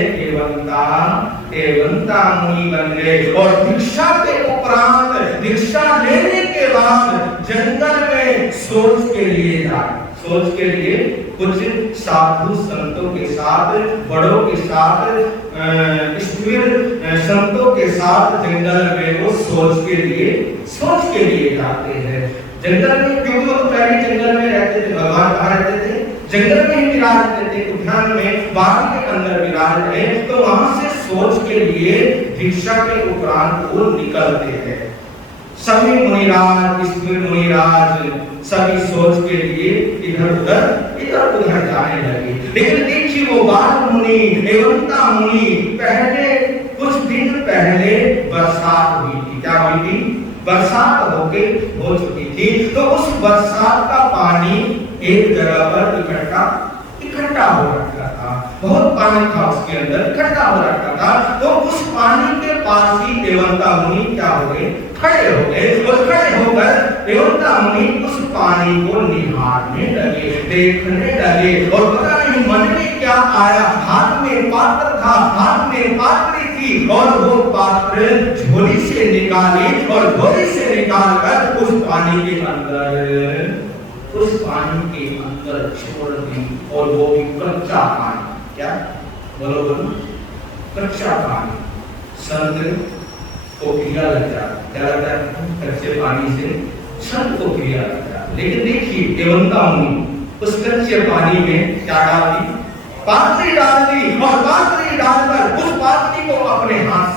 एवंता मुनि बन गए। और दीक्षा के उपरांत, दीक्षा लेने के बाद जंगल में सोच के लिए कुछ साधु संतों के साथ, बड़ों के साथ, स्थिर संतों के साथ जंगल में वो सोच के लिए जाते हैं। जंगल में, क्योंकि वो तो पहले जंगल में रहते थे, भगवान कहाँ रहते थे? जंगल में ही विराजते थे, उद्यान में, बाग के अंदर विराज रहे। तो वहां से सोच के लिए दीक्षा के उपरांत वो निकलते हैं। सभी मुनिराज, स्थिर मुनिराज सभी सोच के लिए इधर उधर जाने लगे। लेकिन देखिए वो बाल मुनि, एवंता मुनि, पहले कुछ दिन पहले बरसात हुई थी। क्या हुई थी? बरसात हो चुकी थी। तो उस बरसात का पानी एक जगह पर इकट्ठा हो रखा था। बहुत पानी था उसके अंदर, इकट्ठा हो रखा था। तो उस पानी के पास ही देवता मुनि क्या हो गए? खड़े हो गए। और खड़े होकर देवता मुनि उस पानी को निहारने लगे, देखने लगे। और पता नहीं मन में क्या आया, हाथ में पात्र था, हाथ में पात्री थी, और वो पात्र झोली से निकाली और झोली से निकालकर उस पानी के अंदर छोड़ दी। और वो भी कच्चा पानी। क्या बोलो? कच्चा पानी। संत को क्रिया लग जाता, क्या लगता है? कच्चे पानी से संत को क्रिया लग जाता। लेकिन देखिए देवता मुनि उस कच्चे पानी में क्या डाल दी? पात्री डाल दी। और पात्री डालकर उस पात्री को अपने हाथ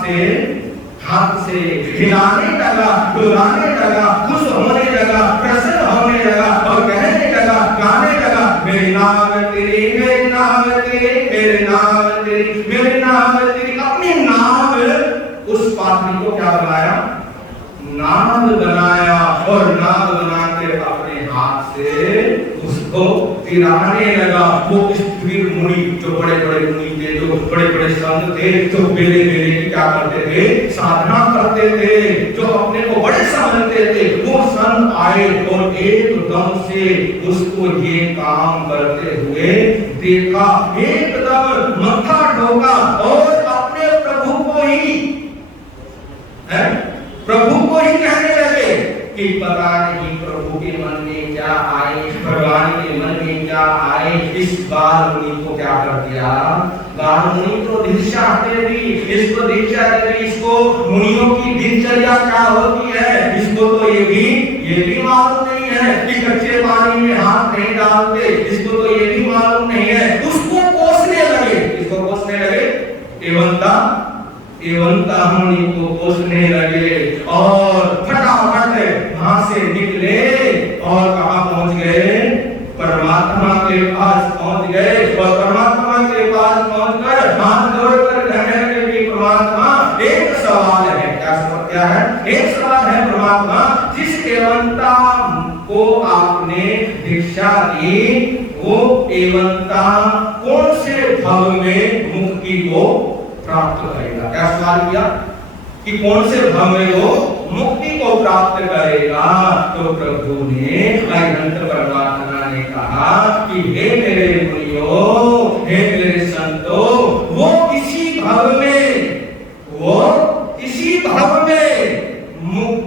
से हिलाने लगा, डुलाने लगा, खुश होने लगा, प्रसन्न होने लगा और कहने लगा, गाने लगा, मेरे नाम तेरे, मेरे नाम तेरे, मेरे नाम तेरे, मेरे नाम तेरे। अपने नाम उस पात्री को क्या बनाया? नाम बनाया। और नाम बनाकर अपने हाथ से उसको तिराने लगा। वो स्थिर मुनि, जो बड़े बड़े मुनि थे, जो बड़े बड़े संत थे, जो बेले बेले की क्या करते थे? साधना करते थे, जो अपने को बड़े समझते थे, वो संत आए और एकदम से उसको ये काम करते हुए देखा। एकदम मत्था ठोका और अपने प्रभु को ही कहने लगे कि पता नहीं प्रभु के मन में क्या आए, भगवान के मन में क्या आए। इस बाल मुनि को क्या कर दिया? बाल मुनि तो दीक्षा दे दी, इसको दीक्षा दे दी। इसको मुनियों की दिनचर्या क्या होती है इसको तो ये भी मालूम नहीं है कि कच्चे पानी में हाथ नहीं डालते। इसको तो ये भी मालूम नहीं है। उसको कोसने लगे। इसको कोसने लगे। एवंता मुनि को कोसने लगे और फटाफट वहां से निकले और कहां पहुंच गए? परमात्मा के पास पहुंच गए। और परमात्मा के पास पहुंचकर हाथ जोड़कर कहने लगे कि परमात्मा एक सवाल है। क्या है? एक सवाल है परमात्मा, जिस एवंता को आपने दीक्षा दी वो एवंता कौन से भाव में मुक्ति को प्राप्त करेगा? क्या सवाल किया कि कौन से भाव में वो मुक्ति को प्राप्त करेगा? तो प्रभु ने अनंत परमात्मा ने कहा कि हे मेरे मुनियों, हे मेरे संतों, वो इसी भाव में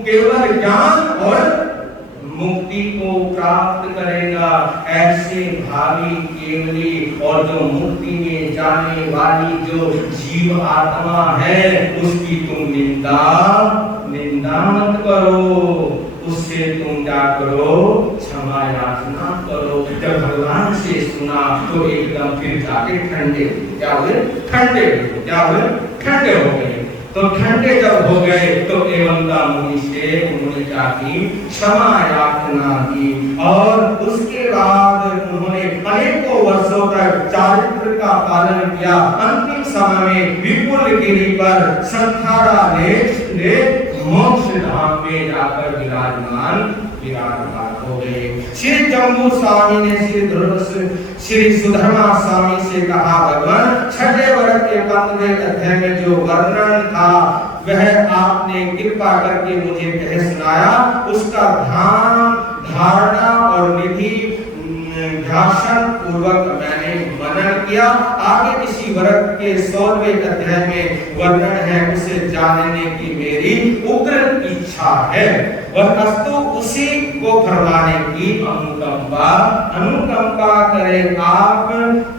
केवल ज्ञान और मुक्ति को प्राप्त करेगा। ऐसे भावी केवली और जो मुक्ति में जाने वाली जो जीव आत्मा है उसकी तुम निंदा मत करो, उससे तुम क्या करो? क्षमा याचना करो। जब भगवान से सुना तो एकदम फिर जाके ठंडे क्या हुए? ठंडे हो गए। तो ठंडे जब हो गए तो एवंता मुनि से उन्होंने क्या की, क्षमा याचना की। और उसके बाद उन्होंने अनेकों वर्षों तक चारित्र का पालन किया। अंतिम समय में विपुल गिरि पर संखारा ले मोक्ष धाम में जाकर विराजमान हो गए। श्री जम्बू स्वामी ने श्री सुधर्मा स्वामी से कहा, भगवान छठे व्रत के 15वें अध्याय में जो वर्णन था वह आपने कृपा करके मुझे कह सुनाया, उसका ध्यान धारणा और निधि ध्यान पूर्वक मैंने मनन किया। आगे इसी व्रत के 16वें अध्याय में वर्णन है, उसे जानने की मेरी उग्र इच्छा है। वस्तु उसी को फरमाने की अनुकंपा करें आप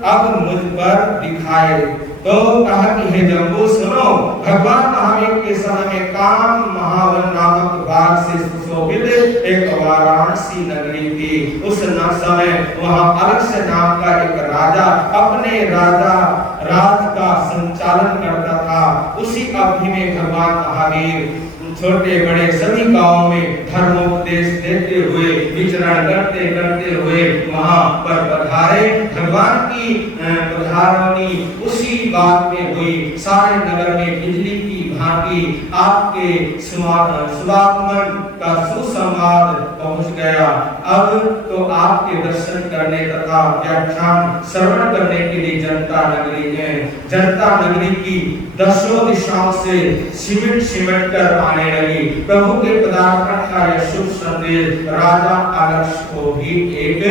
अब मुझ पर दिखाए। तो कहा कि हे जम्बू सुनो, भगवान महावीर के समय में काम महावन नामक बाग से सुशोभित एक वाराणसी नगरी थी। उस समय वहां अलक्ष्य नाम का एक राजा अपने राज का संचालन करता था। उसी अवधि में भगवान महावीर छोटे बड़े सभी गांवों में धर्मोपदेश देते हुए विचरण करते हुए वहां पर पधारे। भगवान की पधारनी उसी बात में हुई। सारे नगर में बिजली की भांति आपके स्वागमन का सुसंवाद पहुंच गया। अब तो आपके दर्शन करने तथा व्याख्यान श्रवण करने के लिए जनता नगरी की दसों दिशाओं से सिमट कर आने लगी। प्रभु के पदार्पण का यह शुभ संदेश राजा अलक्ष्य को भी एक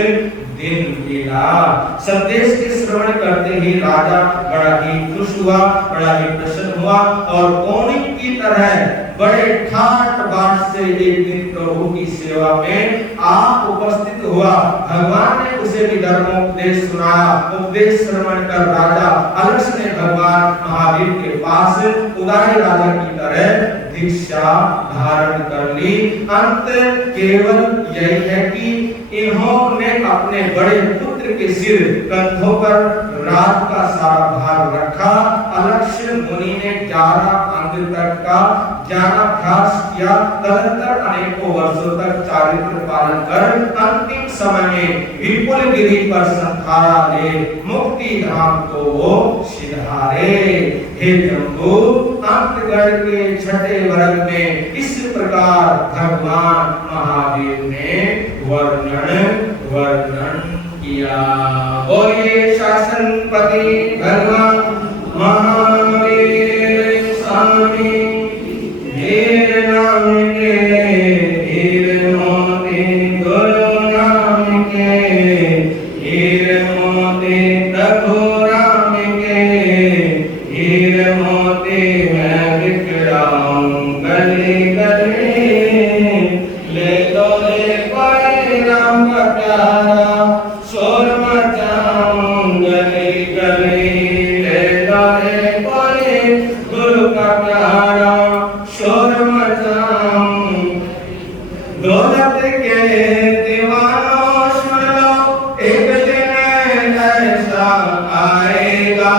दिन मिला। संदेश के श्रवण करते ही राजा बड़ा ही खुश हुआ, बड़ा ही प्रसन्न हुआ और कौनिक की तरह बड़े ठाट बाट से एक दिन प्रभु की सेवा में आप उपस्थित हुआ। भगवान ने उसे भी धर्मोपदेश सुनाया। उपदेश श्रवण कर राजा अलक्ष्य ने भगवान महावीर के पास उदारी राजा की तरह दीक्षा धारण कर ली। अंत केवल यही है कि इन्होंने अपने बड़े पुत्र के सिर कंधों पर राज का सारा भार रखा। अलक्ष्य मुनि ने 11 अंग तक का ज्ञानाभ्यास किया। तदंतर अनेकों वर्षों तक चारित्र पालन कर अंतिम समय में विपुल गिरि पर संखारा ले मुक्ति धाम को वो सिधारे। हे जम्बू, अंतगढ़ के छठे वर्ग में इस प्रकार भगवान महावीर ने वर्णन किया। और ये शासनपति भगवान महावीर स्वामी वीर नाम के वीर मोती गुरु नाम के वीर मोती प्रभु राम के वीर मोती मैं विक्राम गली गली ले दो ले पाए राम का प्यारा शोर मचाऊं गली गली ले दो ले पाए गुरु का प्यारा शोर मचाऊं। दौलत के दीवानों सुन लो, एक दिन ऐसा आएगा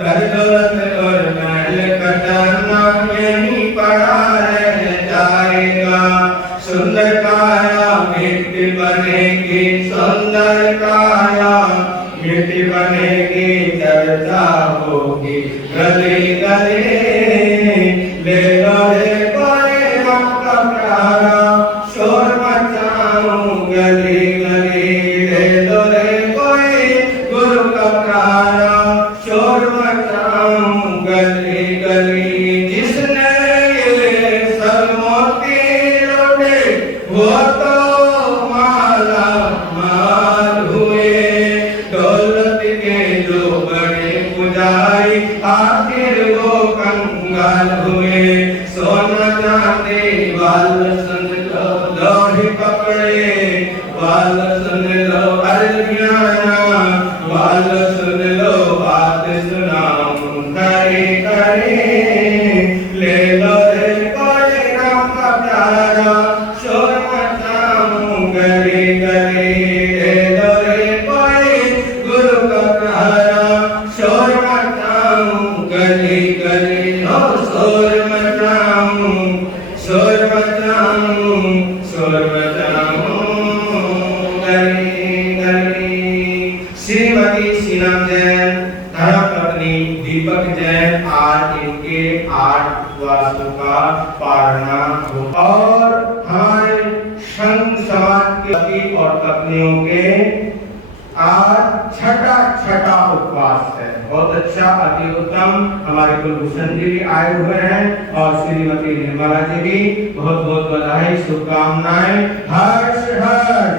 दौलत और महल कटना यहीं पड़ा रह जाएगा। सुंदर काया मिट्टी बनेगी, सुंदर काया मिट्टी बनेगी, चर्चा होगी गली गली ले लो रे कोई राम का प्यारा शोर मचाऊं गली गली ले लो रे कोई गुरु का प्यारा शोर मचाऊं गली गली। जिसने ये सब मोती लूटे वो तो माला माल हुए। दौलत के जो बड़े पुजारी आखिर वो कंगाल हुए। सोना चांदी वाल सुन लो, लोहे कपड़े वाल सुन लो, अरबियाना वाल सुन लो, बात सुनाऊं करे करे ले लो रे कोई राम का प्यारा शोर मचाऊं गली गली ले लो रे कोई गुरु का प्यारा शोर मचाऊं गली गली। सुरवतनम गली गली। श्रीमती सीनम जैन, धर्मपत्नी दीपक जैन, आज इनके 8 वर्षों का पारना हो। और हमारे संघ समाज के पति और पत्नियों के आज छठा उपवास है। बहुत अच्छा, अति उत्तम। हमारे कुलभूषण जी भी आए हुए हैं और श्रीमती निर्मला जी भी, बहुत बहुत बधाई, शुभकामनाएं। हर्ष हर्ष।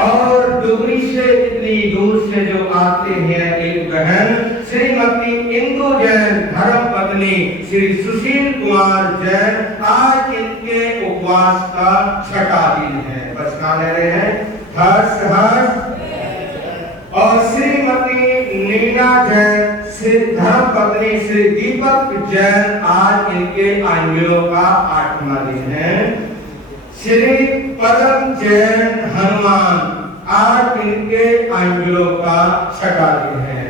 और डुगरी से इतनी दूर से जो आते हैं एक बहन श्रीमती इंदु जैन, धर्म पत्नी श्री सुशील कुमार जैन, आज इनके उपवास का छठा दिन है। बचना ले रहे हैं। हर्ष हर्ष। और श्रीमती नीना जैन, श्री धर्म पत्नी श्री दीपक जैन, आज इनके आंगियों का 8वां दिन है। श्री पदम जैन हनुमान, आज इनके आंगियों का 6वां दिन है।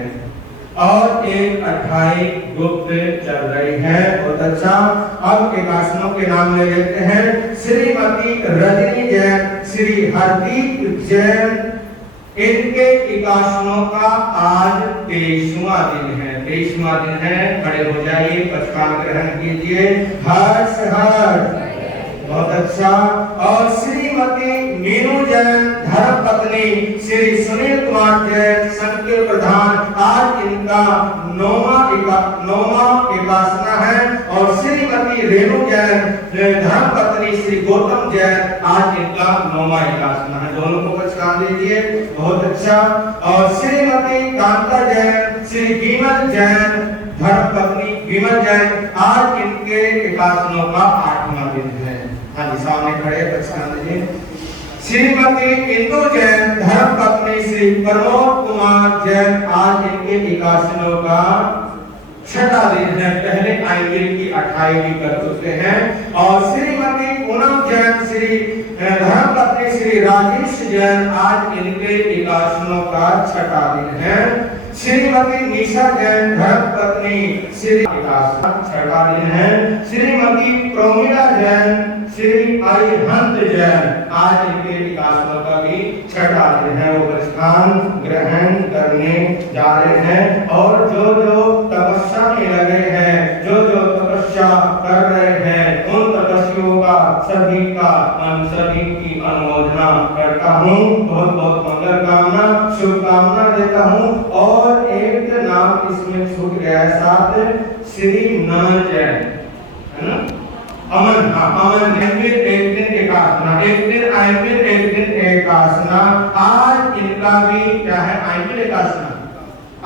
और एक 28 गुप्त चल रही है। बहुत अच्छा। अब एकासनों के नाम ले लेते हैं। श्रीमती रजनी जैन, श्री हरदीप जैन, इनके एकासनों का आज 23वां दिन है। 23वां दिन है। खड़े हो जाइए, पचकान ग्रहण कीजिए। हर्ष हर्ष। बहुत अच्छा। और श्रीमती मीनू जैन, धर्म पत्नी श्री सुनील कुमार जैन, संघ के प्रधान, आज इनका 9वां एकासना है। और श्रीमती रेणु जैन, धर्म पत्नी श्री गौतम जैन, आज इनका 9वां एकासना है। दोनों को पहचान दीजिए। बहुत अच्छा। और श्रीमती कांता जैन, श्री विमल जैन, धर्म पत्नी विमल जैन, आज इनके एकासनों का 8वां दिन है। हाँ जी, सामने खड़े पहचान दीजिए। श्रीमती इंदु जैन, धर्म पत्नी श्री प्रमोद कुमार जैन, आज इनके एकासनों का 6वां दिन है। पहले आंगिल की 28 भी कर चुके हैं। और श्रीमती पूनम जैन, श्री धर्म पत्नी श्री राजेश जैन, आज इनके एकासनों का 6वां दिन है। श्रीमती निशा जैन, धर्म पत्नी श्री एकासना 6वां दिन है। श्रीमती प्रोमिला जैन, श्री अरिहंत जैन, आज इनके एकासनों का भी 6वां दिन है। वो स्थान ग्रहण करने जा रहे हैं। और जो जो तपस्या में लगे हैं, जो जो तपस्या कर रहे हैं, उन तपस्वियों का सभी की अनुमोदना करता हूँ। बहुत बहुत मंगल कामना, शुभकामना देता हूँ। और एक नाम इसमें छूट गया है, साथ श्री नन जैन, है ना? अमन, हाँ अमन, एक दिन एकासना, एक दिन एकासना। आज इनका भी क्या है? आइंबिल एकासना,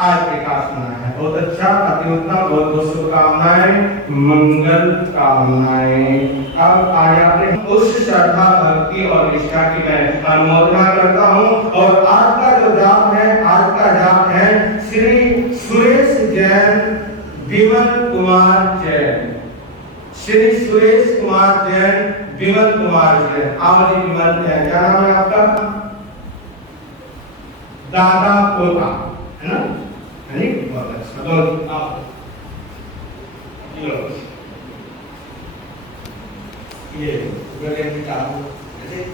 आज एकासना है। बहुत अच्छा, अति उत्तम, बहुत बहुत शुभकामनाएं, मंगल कामनाएं। अब आया उस श्रद्धा भक्ति और निष्ठा की मैं अनुमोदना करता हूँ। और आज का जो जाप है श्री सुरेश जैन, विमल कुमार जैन, श्री सुरेश कुमार जैन, विमल कुमार जैन। आओ जी विमल जैन, क्या नाम है आपका? दादा पोता, है ना? है नी? बहुत अच्छा। तो आप ये गले में चाहूं ऐसे।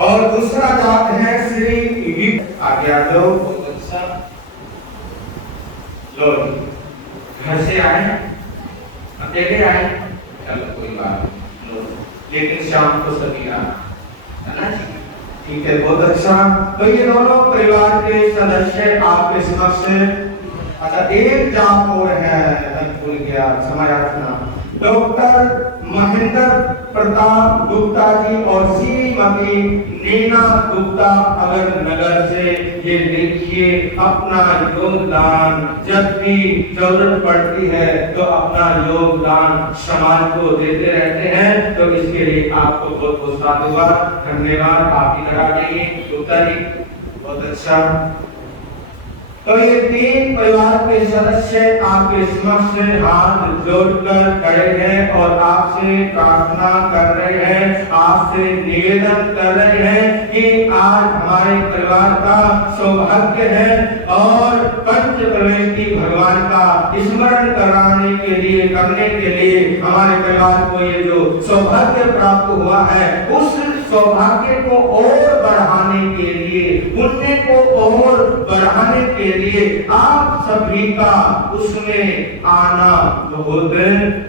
और दूसरा जाप है श्री आगे आ जाओ। अच्छा, लो घर से आए, अकेले आए, चलो कोई बात नहीं, लेकिन शाम को सभी आना, है ना जी? ठीक है, बहुत अच्छा। तो ये दोनों परिवार के सदस्य आपके समक्ष, अच्छा एक जाप और है, मैं भूल गया, समय रखना। डॉक्टर महेंद्र प्रताप गुप्ता जी और श्रीमती नीना गुप्ता अगर नगर से ये लिखिए अपना योगदान, जब भी जरूरत पड़ती है तो अपना योगदान समाज को देते रहते हैं। तो इसके लिए आपको बहुत बहुत साधुवाद, धन्यवाद। आप इधर आ जाइए गुप्ता जी, बहुत अच्छा। तो ये तीन परिवार के सदस्य आपके समक्ष हाथ जोड़कर खड़े हैं और आप आपसे प्रार्थना कर रहे हैं, आपसे निवेदन कर रहे हैं कि आज हमारे परिवार का सौभाग्य है और पंच प्रवेशी भगवान का स्मरण कराने के लिए करने के लिए हमारे परिवार को ये जो सौभाग्य प्राप्त हुआ है, उस सौभाग्य को और बढ़ाने के लिए, पुण्य को और बढ़ाने के लिए आप सभी का उसमें आना बहुत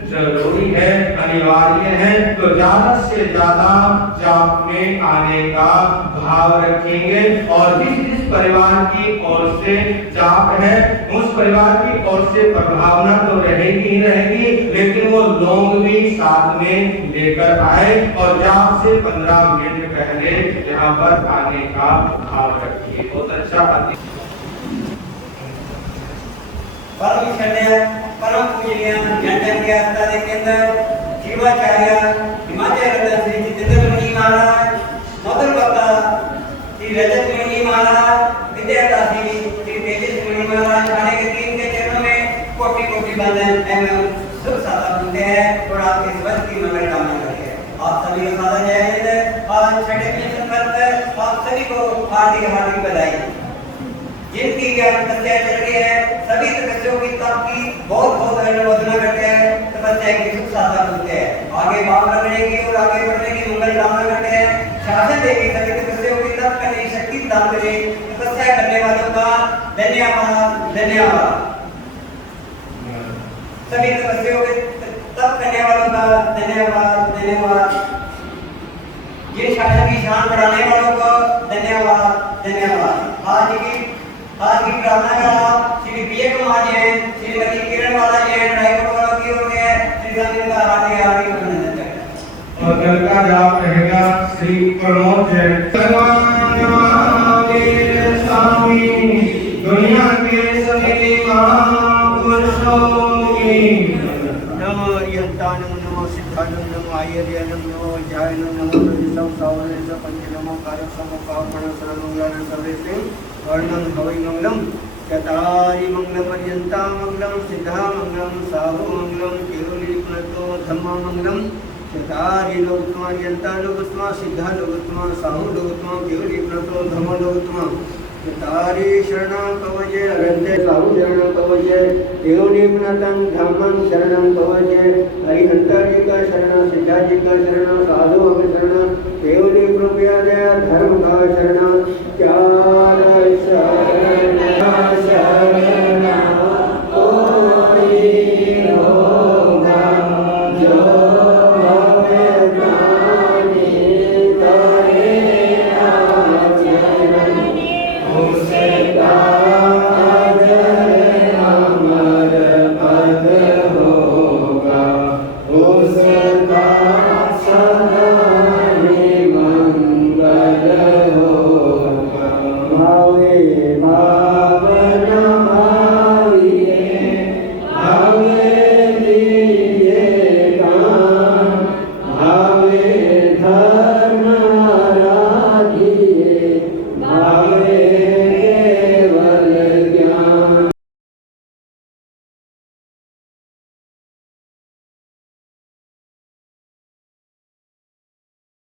जरूरी है, अनिवार्य है। तो ज्यादा से ज्यादा जाप में आने का भाव रखेंगे और जिस परिवार की ओर से जाप है उस परिवार की ओर से प्रभावना तो रहेगी ही रहेगी, लेकिन वो लोग भी साथ में लेकर आए और जाप से 15 मिनट पहले यहाँ पर आने का भाव रखिए। बहुत अच्छा। परम श्रद्धेय परम पूजनीय जनजातीय आस्था केंद्र शिवाचार्य हिमाचल श्री जितेंद्र मुनि महाराज, मधुर वक्ता श्री रजत मुनि महाराज, विद्यादासी श्री तेजस मुनि महाराज खाने के तीन के चरणों में कोटि कोटि बंदन एवं सुख साधा मिलते हैं और आपके स्वस्थ की मंगल कामना करते हैं। आप सभी को सादर जय हिंद। आज छठे संकल्प है, आप सभी को हार्दिक हार्दिक बधाई। जिनकी ज्ञान तपस्या चल रही है, सभी तपस्याओं की तप की बहुत बहुत अनुमोदना करते हैं, तपस्या की सुख साधा मिलते हैं। आगे भाव रखने की और आगे बढ़ने की मंगल कामना करते हैं। शासन देवी सभी तपस्याओं की तप करने की शक्ति दान करे। तपस्या करने वालों का धन्यवाद धन्यवाद। सभी तपस्याओं के तप करने वालों का धन्यवाद धन्यवाद। जिन शासन की शान बढ़ाने वालों को धन्यवाद धन्यवाद। आज की प्रार्थना का श्री विजय कुमार जैन, श्रीमती किरण वाला जैन, रायपुर वालों की ओर से श्री राम का हार्दिक हार्दिक अभिनंदन करते हैं। और कल का जाप रहेगा श्री प्रमोद जैन। स्वामी दुनिया के सभी महापुरुषों की नमो अरिहंतानं नमो सिद्धानं नमो आयर्यानं नमो जयानं नमो प्रदिशं सावनेश पंचनमो कारसमो कामण शरणं यानं सर्वेषु वर्णं भवै मंगलम् चतारि मंगलपर्यन्ता मंगलं सिद्धा मंगलं साहु मंगलं केवली प्रणतो धम्म मंगलं चतारि लोकोत्तमा यन्ता लोकोत्तमा सिद्धा लोकोत्तमा साहु लोकोत्तमा केवली प्रणतो धम्म लोकोत्तमा चतारि शरणं कवचे अरन्ते साहु शरणं कवचे केवली प्रणतं धम्मं शरणं कवचे हरिहंता जी का शरण, सिद्धा जी का शरण, साधु का शरण, केवली कृपया दया धर्म का शरण, चार शरण शरण कोई होगा जो हमें दानी करे आचरण, उसका आदर अमर पद होगा, उसका